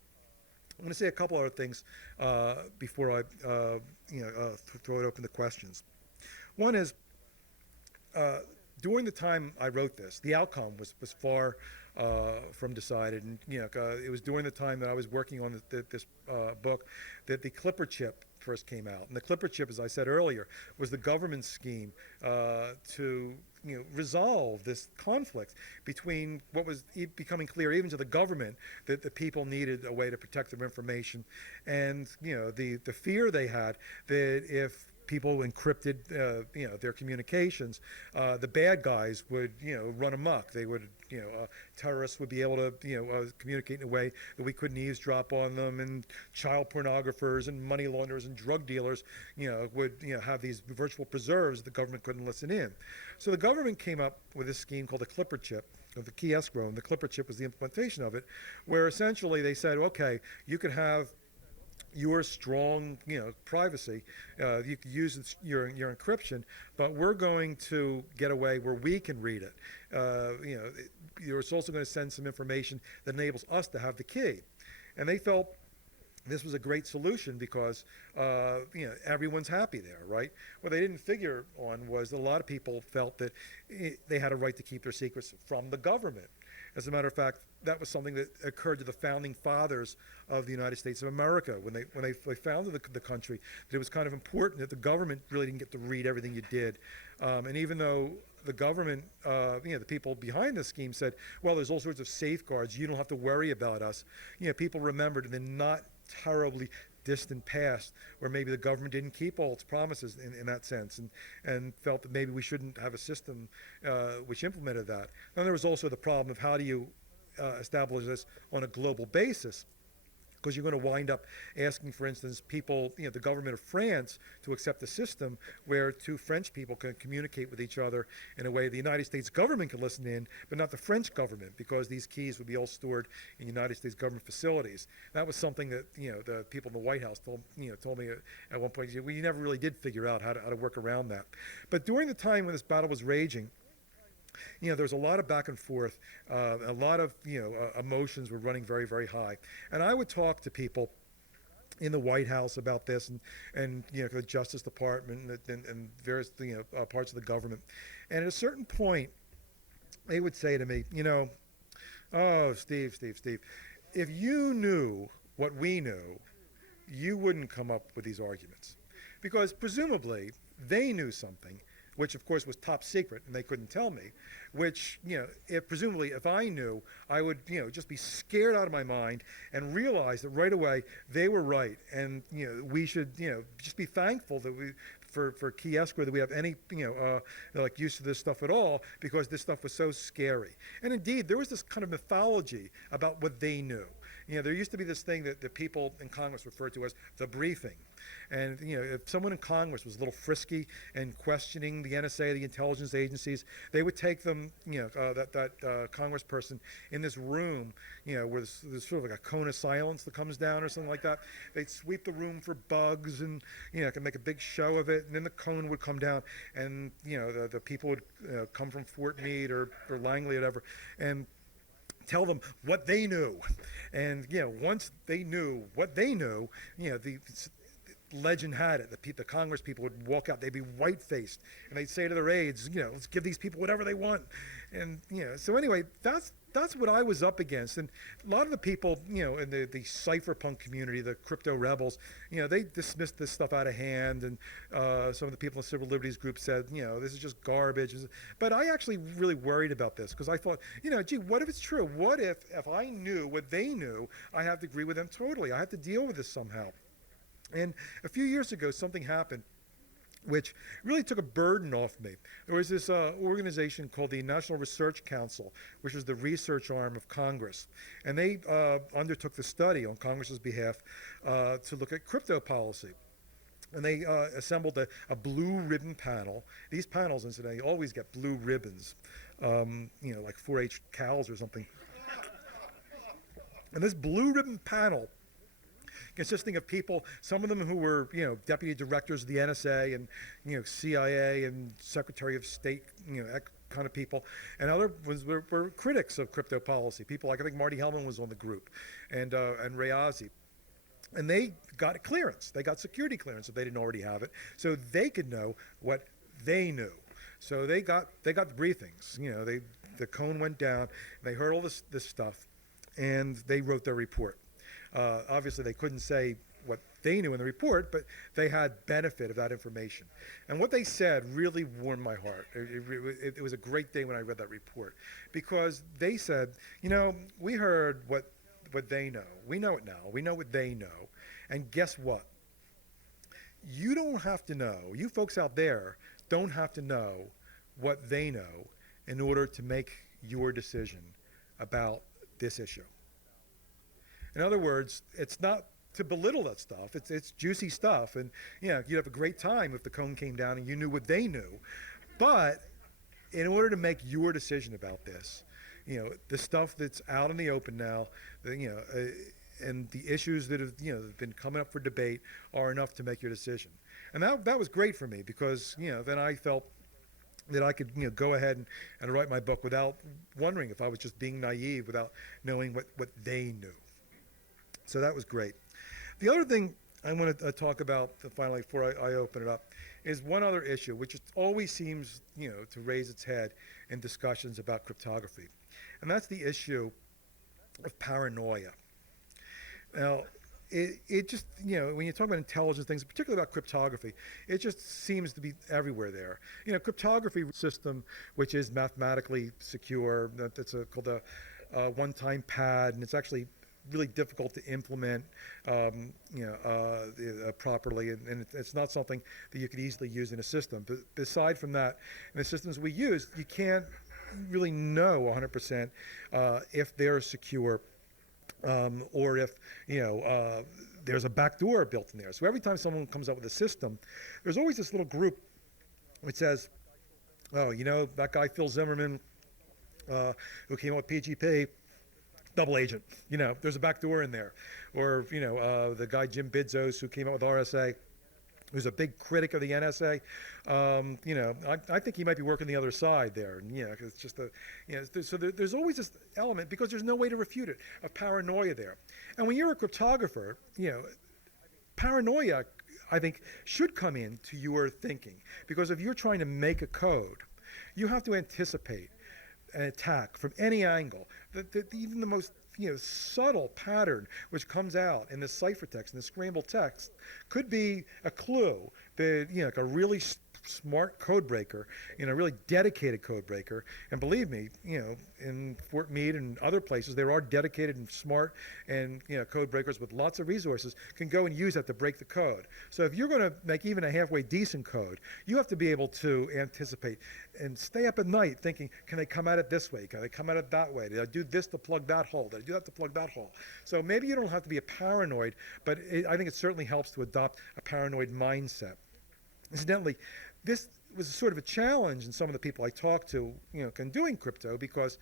I'm going to say a couple other things before I throw it open to questions. One is, during the time I wrote this, the outcome was far from decided, and it was during the time that I was working on this book that the Clipper chip first came out. And the Clipper chip, as I said earlier, was the government's scheme to resolve this conflict between what was becoming clear even to the government that the people needed a way to protect their information, and the fear they had that if people encrypted their communications, the bad guys would run amok. They would terrorists would be able to communicate in a way that we couldn't eavesdrop on them, and child pornographers and money launderers and drug dealers would have these virtual preserves the government couldn't listen in. So the government came up with this scheme called the Clipper chip, of the key escrow, and the Clipper chip was the implementation of it, where essentially they said, okay, you could have your strong, privacy. You could use your encryption, but we're going to get a way where we can read it. You're also going to send some information that enables us to have the key. And they felt this was a great solution because, everyone's happy there, right? What they didn't figure on was that a lot of people felt that they had a right to keep their secrets from the government. As a matter of fact, that was something that occurred to the founding fathers of the United States of America when they founded the country, that it was kind of important that the government really didn't get to read everything you did. And even though the government, the people behind this scheme said, well, there's all sorts of safeguards, you don't have to worry about us. People remembered in the not terribly distant past where maybe the government didn't keep all its promises in that sense, and felt that maybe we shouldn't have a system which implemented that. Then there was also the problem of how do you establish this on a global basis, because you're going to wind up asking, for instance, people, the government of France to accept a system where two French people can communicate with each other in a way the United States government can listen in, but not the French government, because these keys would be all stored in United States government facilities. That was something that, the people in the White House told me at one point, we never really did figure out how to work around that. But during the time when this battle was raging, there was a lot of back and forth, a lot of emotions were running very, very high, and I would talk to people in the White House about this, and the Justice Department and various parts of the government, and at a certain point, they would say to me, oh, Steve, if you knew what we knew, you wouldn't come up with these arguments, because presumably they knew something which of course was top secret and they couldn't tell me, which, if presumably if I knew, I would, just be scared out of my mind and realize that right away they were right. And, we should, just be thankful that for Key Escrow that we have any, like use of this stuff at all, because this stuff was so scary. And indeed, there was this kind of mythology about what they knew. There used to be this thing that the people in Congress referred to as the briefing. And, if someone in Congress was a little frisky and questioning the NSA, the intelligence agencies, they would take them, that congressperson in this room, where there's sort of like a cone of silence that comes down or something like that. They'd sweep the room for bugs and, can make a big show of it. And then the cone would come down and, the people would come from Fort Meade or Langley or whatever, and tell them what they knew. And, once they knew what they knew, the legend had it, the Congress people would walk out, they'd be white-faced, and they'd say to their aides, let's give these people whatever they want. And, so anyway, that's what I was up against. And a lot of the people, in the cypherpunk community, the crypto rebels, they dismissed this stuff out of hand. And some of the people in the civil liberties group said, this is just garbage. But I actually really worried about this because I thought, gee, what if it's true? What if I knew what they knew, I have to agree with them totally? I have to deal with this somehow. And a few years ago, something happened which really took a burden off me. There was this organization called the National Research Council, which was the research arm of Congress. And they undertook the study on Congress's behalf to look at crypto policy. And they assembled a blue ribbon panel. These panels, incidentally, always get blue ribbons, like 4-H cows or something. And this blue ribbon panel, consisting of people, some of them who were, deputy directors of the NSA and, CIA and Secretary of State, that kind of people, and other ones were critics of crypto policy. People like, I think Marty Hellman was on the group, and Rayazi. And they got clearance. They got security clearance if they didn't already have it, so they could know what they knew. So they got the briefings. The cone went down, and they heard all this stuff, and they wrote their report. Obviously, they couldn't say what they knew in the report, but they had benefit of that information. And what they said really warmed my heart. It was a great day when I read that report, because they said, we heard what they know. We know it now. We know what they know. And guess what? You don't have to know. You folks out there don't have to know what they know in order to make your decision about this issue. In other words, it's not to belittle that stuff. It's juicy stuff. And, you'd have a great time if the cone came down and you knew what they knew. But in order to make your decision about this, the stuff that's out in the open now, and the issues that have, been coming up for debate are enough to make your decision. And that was great for me because, then I felt that I could, go ahead and write my book without wondering if I was just being naive, without knowing what they knew. So that was great. The other thing I want to talk about finally before I open it up is one other issue, which always seems, to raise its head in discussions about cryptography. And that's the issue of paranoia. Now, it just, when you talk about intelligence things, particularly about cryptography, it just seems to be everywhere there. Cryptography system, which is mathematically secure, that's called a one-time pad, and it's actually really difficult to implement properly, and it's not something that you could easily use in a system. But aside from that, in the systems we use, you can't really know 100% if they're secure or if there's a backdoor built in there. So every time someone comes up with a system, there's always this little group which says, oh, that guy Phil Zimmerman who came up with PGP, double agent, there's a back door in there. Or, the guy Jim Bidzos who came out with RSA, who's a big critic of the NSA, I think he might be working the other side there. And, it's just so there's always this element, because there's no way to refute it, of paranoia there. And when you're a cryptographer, paranoia, I think, should come into your thinking. Because if you're trying to make a code, you have to anticipate an attack from any angle. Even the most subtle pattern which comes out in the ciphertext, in the scrambled text, could be a clue that like a really smart code breaker, really dedicated code breaker. And believe me, in Fort Meade and other places, there are dedicated and smart and code breakers with lots of resources can go and use that to break the code. So if you're going to make even a halfway decent code, you have to be able to anticipate and stay up at night thinking, can they come at it this way? Can they come at it that way? Did I do this to plug that hole? Did I do that to plug that hole? So maybe you don't have to be a paranoid, but I think it certainly helps to adopt a paranoid mindset. Incidentally, this was sort of a challenge in some of the people I talked to, in doing crypto, because,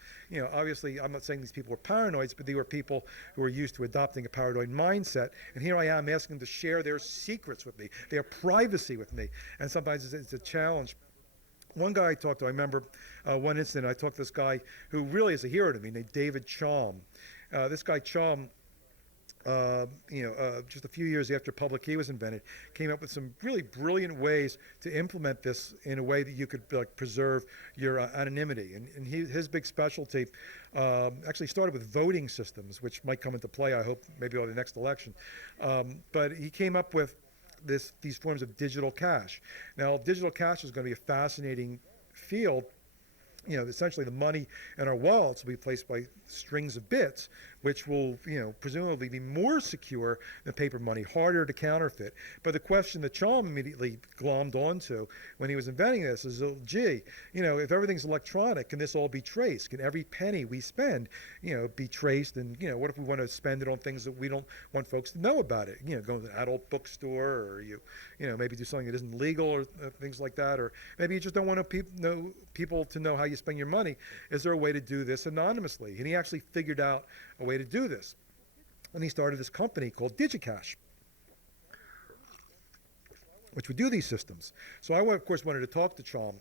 obviously I'm not saying these people were paranoids, but they were people who were used to adopting a paranoid mindset. And here I am asking them to share their secrets with me, their privacy with me. And sometimes it's a challenge. One guy I talked to, I remember one incident, I talked to this guy who really is a hero to me, named David Chaum. This guy Chaum, just a few years after public key was invented, came up with some really brilliant ways to implement this in a way that you could preserve your anonymity. And his big specialty actually started with voting systems, which might come into play, I hope, maybe on the next election. But he came up with these forms of digital cash. Now, digital cash is going to be a fascinating field. Essentially the money in our wallets will be placed by strings of bits, which will, presumably be more secure than paper money, harder to counterfeit. But the question that Chaum immediately glommed onto when he was inventing this is, gee, if everything's electronic, can this all be traced? Can every penny we spend, be traced? And, what if we want to spend it on things that we don't want folks to know about it? Go to an adult bookstore, or maybe do something that isn't legal, or things like that. Or maybe you just don't want people to know how you spend your money. Is there a way to do this anonymously? And he actually figured out a way to do this. And he started this company called DigiCash, which would do these systems. So I, of course, wanted to talk to Chaum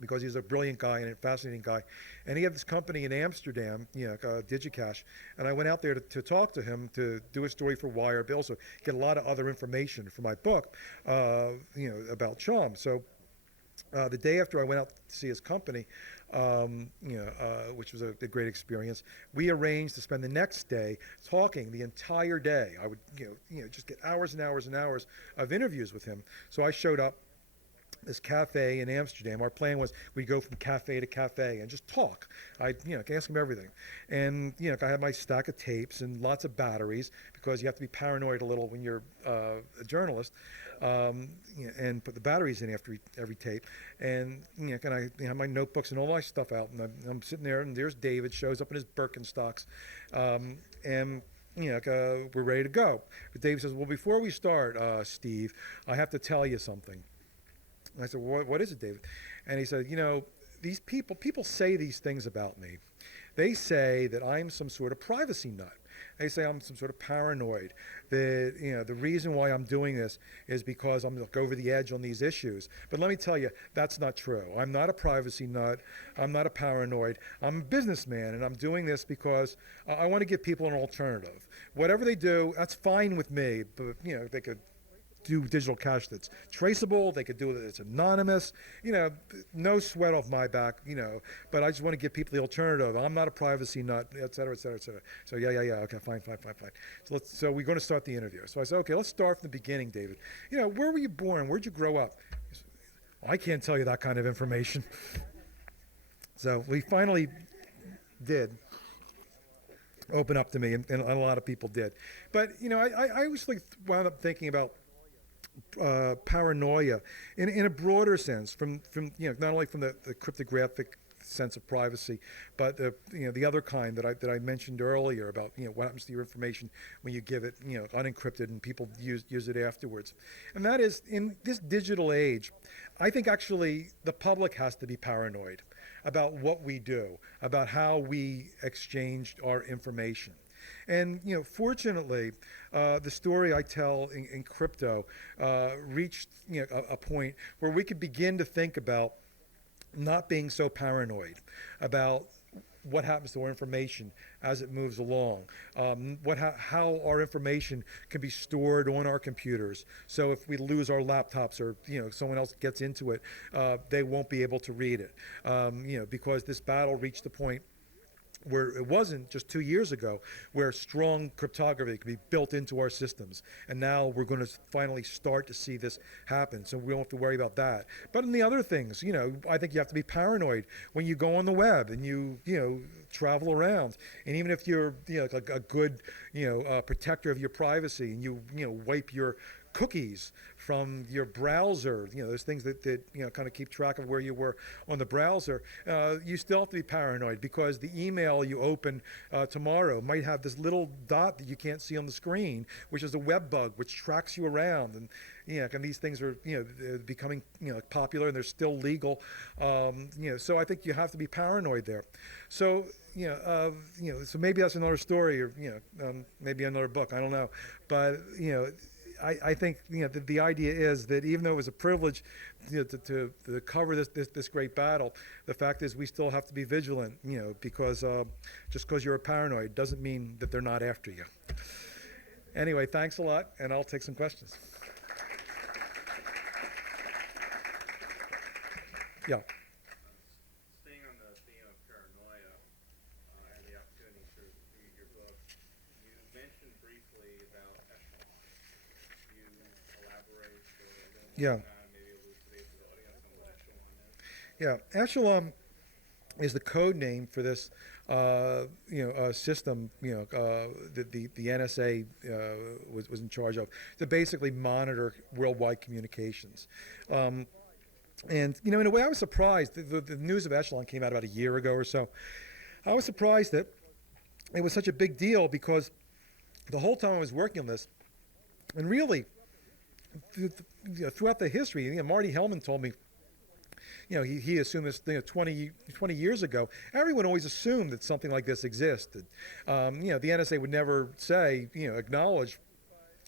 because he's a brilliant guy and a fascinating guy. And he had this company in Amsterdam, DigiCash. And I went out there to talk to him, to do a story for Wire, but also get a lot of other information for my book, about Chaum. So the day after I went out to see his company, which was a great experience, we arranged to spend the next day talking the entire day. I would, just get hours and hours and hours of interviews with him. So I showed up this cafe in Amsterdam. Our plan was we'd go from cafe to cafe and just talk. I'd, ask him everything. And, I had my stack of tapes and lots of batteries, because you have to be paranoid a little when you're a journalist, and put the batteries in after every tape. And, and I have my notebooks and all my stuff out, and I'm sitting there, and there's David, shows up in his Birkenstocks, and we're ready to go. But Dave says, well, before we start, Steve, I have to tell you something. And I said, what is it, David? And he said, these people say these things about me. They say that I'm some sort of privacy nut. They say I'm some sort of paranoid. That, the reason why I'm doing this is because I'm like over the edge on these issues. But let me tell you, that's not true. I'm not a privacy nut. I'm not a paranoid. I'm a businessman, and I'm doing this because I want to give people an alternative. Whatever they do, that's fine with me. But, they could do digital cash that's traceable. They could do it that's anonymous. No sweat off my back. But I just want to give people the alternative. I'm not a privacy nut, et cetera, et cetera, et cetera. So yeah. Okay, fine. So we're going to start the interview. So I said, okay, let's start from the beginning, David. Where were you born? Where'd you grow up? He said, I can't tell you that kind of information. So we finally did open up to me, and a lot of people did. But I always wound up thinking about paranoia in a broader sense, from not only from the cryptographic sense of privacy, but the other kind that I mentioned earlier about what happens to your information when you give it unencrypted and people use it afterwards. And that is, in this digital age, I think actually the public has to be paranoid about what we do, about how we exchange our information. And fortunately, the story I tell in crypto reached a point where we could begin to think about not being so paranoid about what happens to our information as it moves along, how our information can be stored on our computers. So if we lose our laptops, or someone else gets into it, they won't be able to read it, because this battle reached the point where it wasn't just 2 years ago, where strong cryptography could be built into our systems. And now we're going to finally start to see this happen, so we don't have to worry about that. But in the other things, I think you have to be paranoid when you go on the web and you travel around. And even if you're, like a good, protector of your privacy, and you wipe your cookies from your browser, those things that kind of keep track of where you were on the browser, you still have to be paranoid, because the email you open tomorrow might have this little dot that you can't see on the screen, which is a web bug which tracks you around. And and these things are becoming popular, and they're still legal. So I think you have to be paranoid there. So so maybe that's another story, or maybe another book. I don't know, but I think the idea is that even though it was a privilege to cover this great battle, the fact is we still have to be vigilant, because just because you're a paranoid doesn't mean that they're not after you. Anyway, thanks a lot, and I'll take some questions. Yeah. Staying on the theme of paranoia and the opportunity to read your book, you mentioned briefly about echelon. You elaborate a little more Yeah. on that, maybe elucidate to the audience on what echelon is? Yeah, echelon is the code name for this, system, that the NSA was in charge of, to basically monitor worldwide communications. And in a way, I was surprised. The news of echelon came out about a year ago or so. I was surprised that it was such a big deal, because the whole time I was working on this, and really throughout the history, Marty Hellman told me, he assumed this 20 years ago. Everyone always assumed that something like this existed. The NSA would never say, acknowledge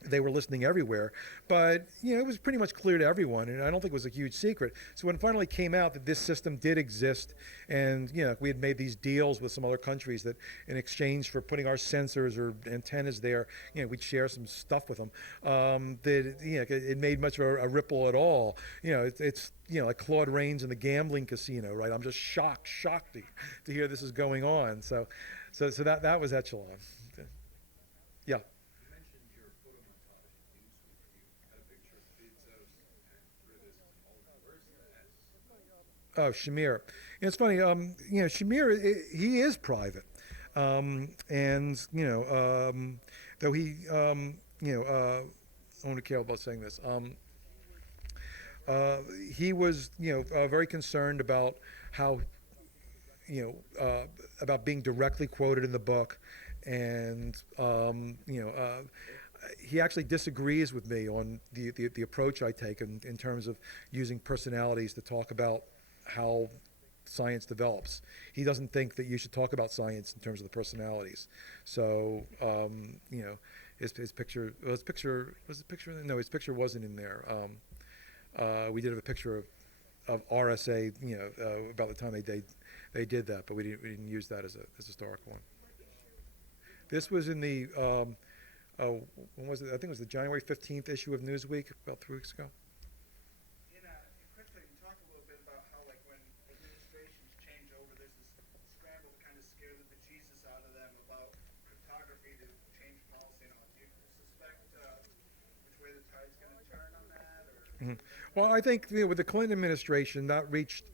they were listening everywhere, but it was pretty much clear to everyone, and I don't think it was a huge secret. So when it finally came out that this system did exist, and we had made these deals with some other countries that in exchange for putting our sensors or antennas there, we'd share some stuff with them, that it made much of a ripple at all. It's like Claude Rains in the gambling casino, right? I'm just shocked to hear this is going on. So that was echelon. Yeah. Oh, Shamir. It's funny. Shamir, he is private, and though he, I don't care about saying this. He was, very concerned about how, about being directly quoted in the book, and he actually disagrees with me on the approach I take in terms of using personalities to talk about how science develops. He doesn't think that you should talk about science in terms of the personalities. So, his picture wasn't in there. We did have a picture of RSA, about the time they did that, but we didn't use that as a historical one. This was in the when was it? I think it was the January 15th issue of Newsweek, about 3 weeks ago. Well, I think with the Clinton administration, that reached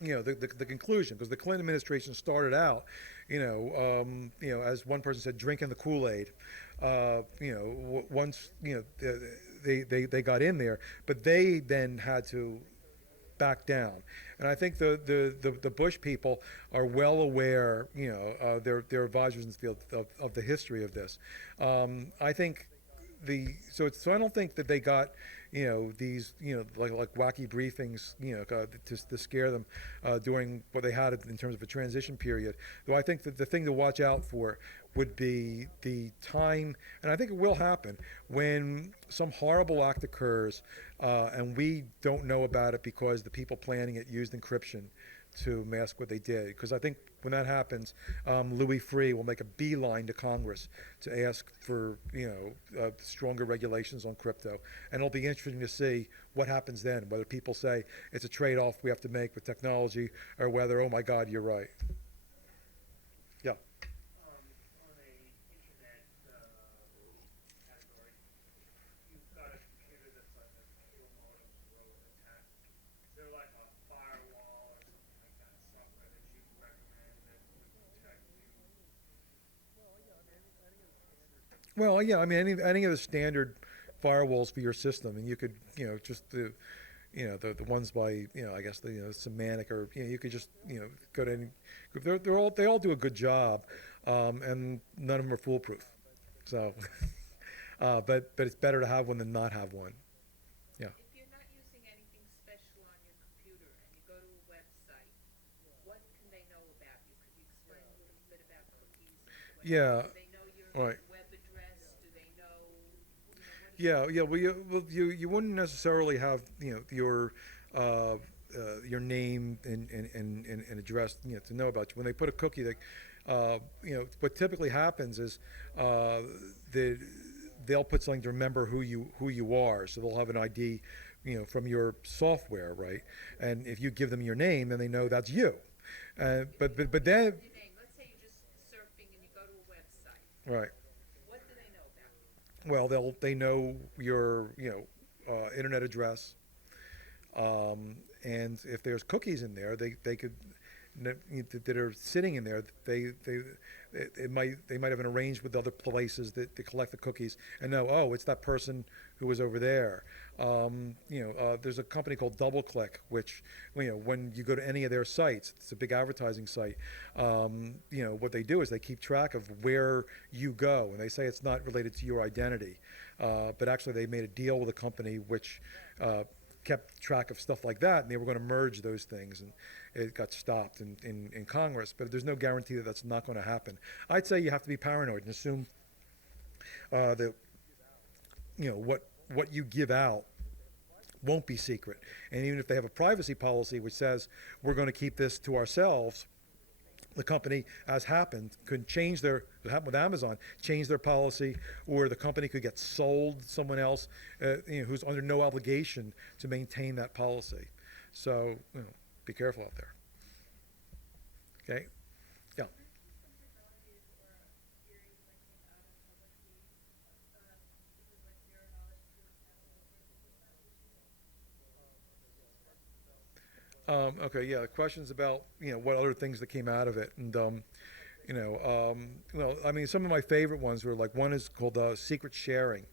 the conclusion, because the Clinton administration started out, as one person said, drinking the Kool-Aid. Once they got in there, but they then had to back down. And I think the Bush people are well aware, their advisors in the field of the history of this. I think so I don't think that they got these like wacky briefings to scare them during what they had in terms of a transition period. Though I think that the thing to watch out for would be the time, and I think it will happen, when some horrible act occurs and we don't know about it because the people planning it used encryption to mask what they did. Because I think when that happens, Louis Freeh will make a beeline to Congress to ask for stronger regulations on crypto, and it'll be interesting to see what happens then. Whether people say it's a trade-off we have to make with technology, or whether, oh my God, you're right. Well, yeah, I mean, any of the standard firewalls for your system, and you could, just the ones by, I guess the semantic, or you could just go to any group. They all do a good job, and none of them are foolproof. So, but it's better to have one than not have one. Yeah. If you're not using anything special on your computer and you go to a website, what can they know about you? Could you explain a little bit about cookies? Yeah. Do they know your Right. web address? Do they know, what is Yeah. Well, you wouldn't necessarily have your name and address to know about you. When they put a cookie, what typically happens is they'll put something to remember who you are. So they'll have an ID, from your software, right? And if you give them your name, then they know that's you. But then, your name? Let's say you're just surfing and you go to a website. right. What do they know about you? Well, they know your internet address, and if there's cookies in there, they could that are sitting in there. They might have an arranged with other places that collect the cookies and know, oh, it's that person who was over there. There's a company called DoubleClick, which when you go to any of their sites, it's a big advertising site. What they do is they keep track of where you go, and they say it's not related to your identity, but actually they made a deal with a company which kept track of stuff like that, and they were going to merge those things, and it got stopped in Congress. But there's no guarantee that that's not going to happen. I'd say you have to be paranoid and assume that what you give out won't be secret. And even if they have a privacy policy which says we're going to keep this to ourselves, the company, as happened, could change happened with Amazon, change their policy, or the company could get sold to someone else who's under no obligation to maintain that policy. So be careful out there. Okay? Yeah. Okay, yeah, the question's about, what other things that came out of it. And, well, I mean, some of my favorite ones were like, one is called secret sharing.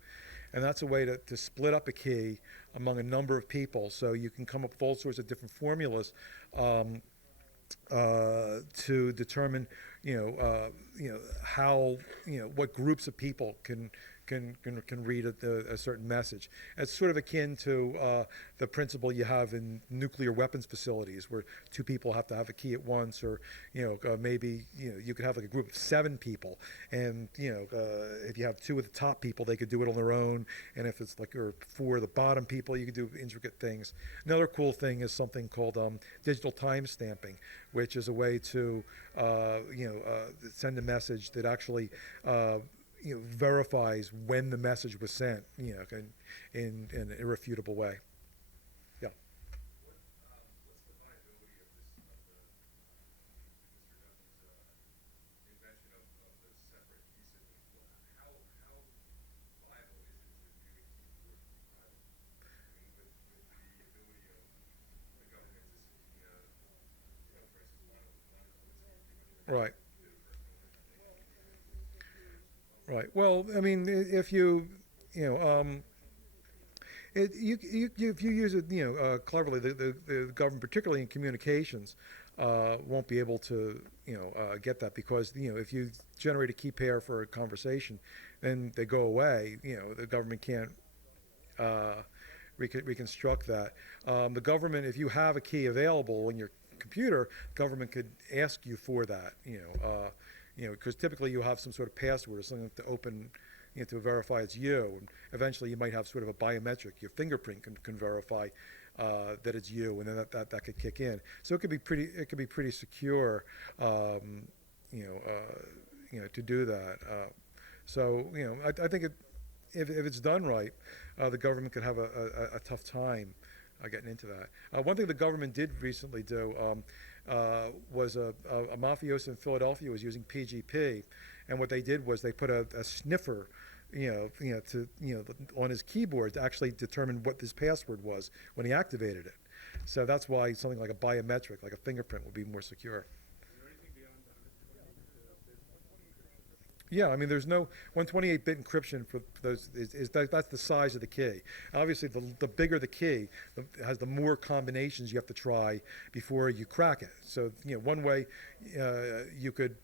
And that's a way to split up a key among a number of people. So you can come up with all sorts of different formulas to determine, how, what groups of people can read a certain message. It's sort of akin to the principle you have in nuclear weapons facilities, where two people have to have a key at once, or maybe you could have like a group of 7 people, and if you have 2 of the top people, they could do it on their own, and if it's like 4 of the bottom people, you could do intricate things. Another cool thing is something called digital time stamping, which is a way to send a message that actually verifies when the message was sent, in an irrefutable way. Yeah. What's the viability of this, of the Mr. Duffy's invention of the separate key system? How viable is it to really keep the work private? I mean, with the ability of the government to subpoena, for instance, Right. Right. Well, I mean, if you if you use it cleverly, the government, particularly in communications, won't be able to get that, because if you generate a key pair for a conversation, then they go away. The government can't reconstruct that. The government, if you have a key available in your computer, government could ask you for that. Because typically you have some sort of password or something to open, to verify it's you. And eventually you might have sort of a biometric. Your fingerprint can verify that it's you, and then that could kick in. So it could be pretty secure, to do that. So I think if it's done right, the government could have a tough time getting into that. One thing the government did recently do was a mafioso in Philadelphia was using PGP, and what they did was they put a sniffer, on his keyboard to actually determine what his password was when he activated it. So that's why something like a biometric, like a fingerprint, would be more secure. Is there anything beyond 120 bit encryption? Yeah, I mean, there's no 128-bit encryption for those. That's the size of the key. Obviously, the bigger the key, has the more combinations you have to try before you crack it. So, one way you could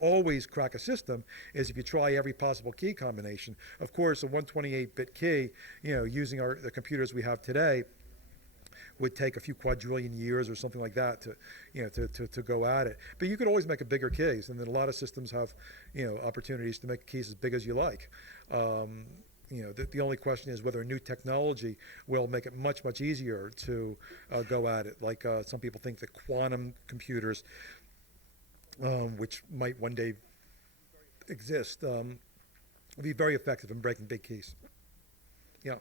always crack a system is if you try every possible key combination. Of course, a 128-bit key, using the computers we have today, would take a few quadrillion years or something like that to go at it. But you could always make a bigger case, and then a lot of systems have opportunities to make keys as big as you like. The only question is whether a new technology will make it much, much easier to go at it. Like some people think that quantum computers, which might one day exist, will be very effective in breaking big keys. Yeah.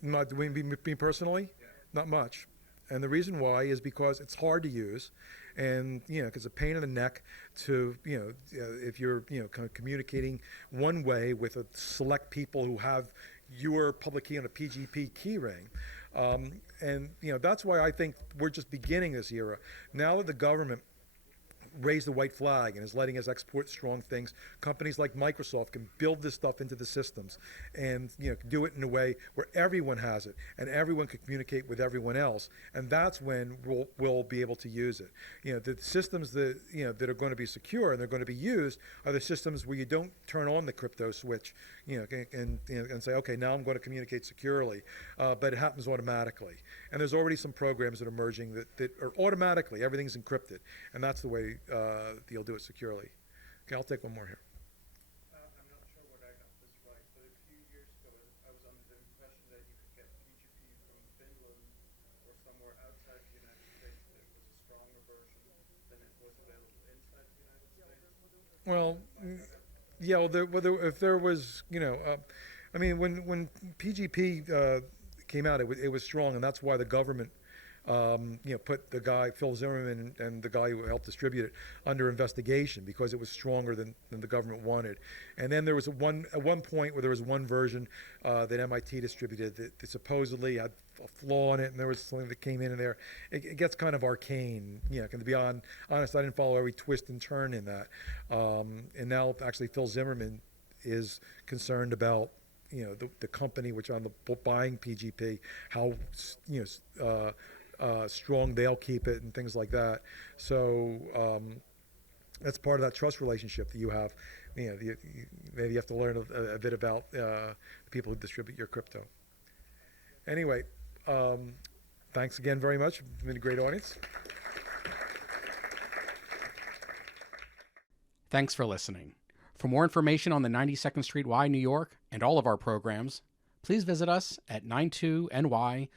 Not me personally, not much, and the reason why is because it's hard to use, and because it's a pain in the neck to if you're kind of communicating one way with a select people who have your public key on a PGP key ring, and that's why I think we're just beginning this era. Now that the government raised the white flag and is letting us export strong things, companies like Microsoft can build this stuff into the systems and do it in a way where everyone has it and everyone can communicate with everyone else, and that's when we'll be able to use it. The systems that that are going to be secure and they're going to be used are the systems where you don't turn on the crypto switch and say, okay, now I'm going to communicate securely, but it happens automatically. And there's already some programs that are emerging that are automatically, everything's encrypted, and that's the way you'll do it securely. Okay, I'll take one more here. I'm not sure whether I got this right, but a few years ago I was under the impression that you could get PGP from Finland or somewhere outside the United States, that it was a stronger version than it was available inside the United States. Well, yeah, if there was, I mean, when PGP came out, it was strong, and that's why the government put the guy, Phil Zimmerman, and the guy who helped distribute it under investigation because it was stronger than the government wanted. And then there was at one point where there was one version that MIT distributed that supposedly had a flaw in it, and there was something that came in there. It gets kind of arcane. To be honest, I didn't follow every twist and turn in that. And now actually Phil Zimmerman is concerned about the company which on the buying PGP, how strong they'll keep it and things like that. So that's part of that trust relationship that you have. Maybe you have to learn a bit about the people who distribute your crypto. Anyway, thanks again very much. It's been a great audience. Thanks for listening. For more information on the 92nd Street Y, New York, and all of our programs, please visit us at 92ny.org.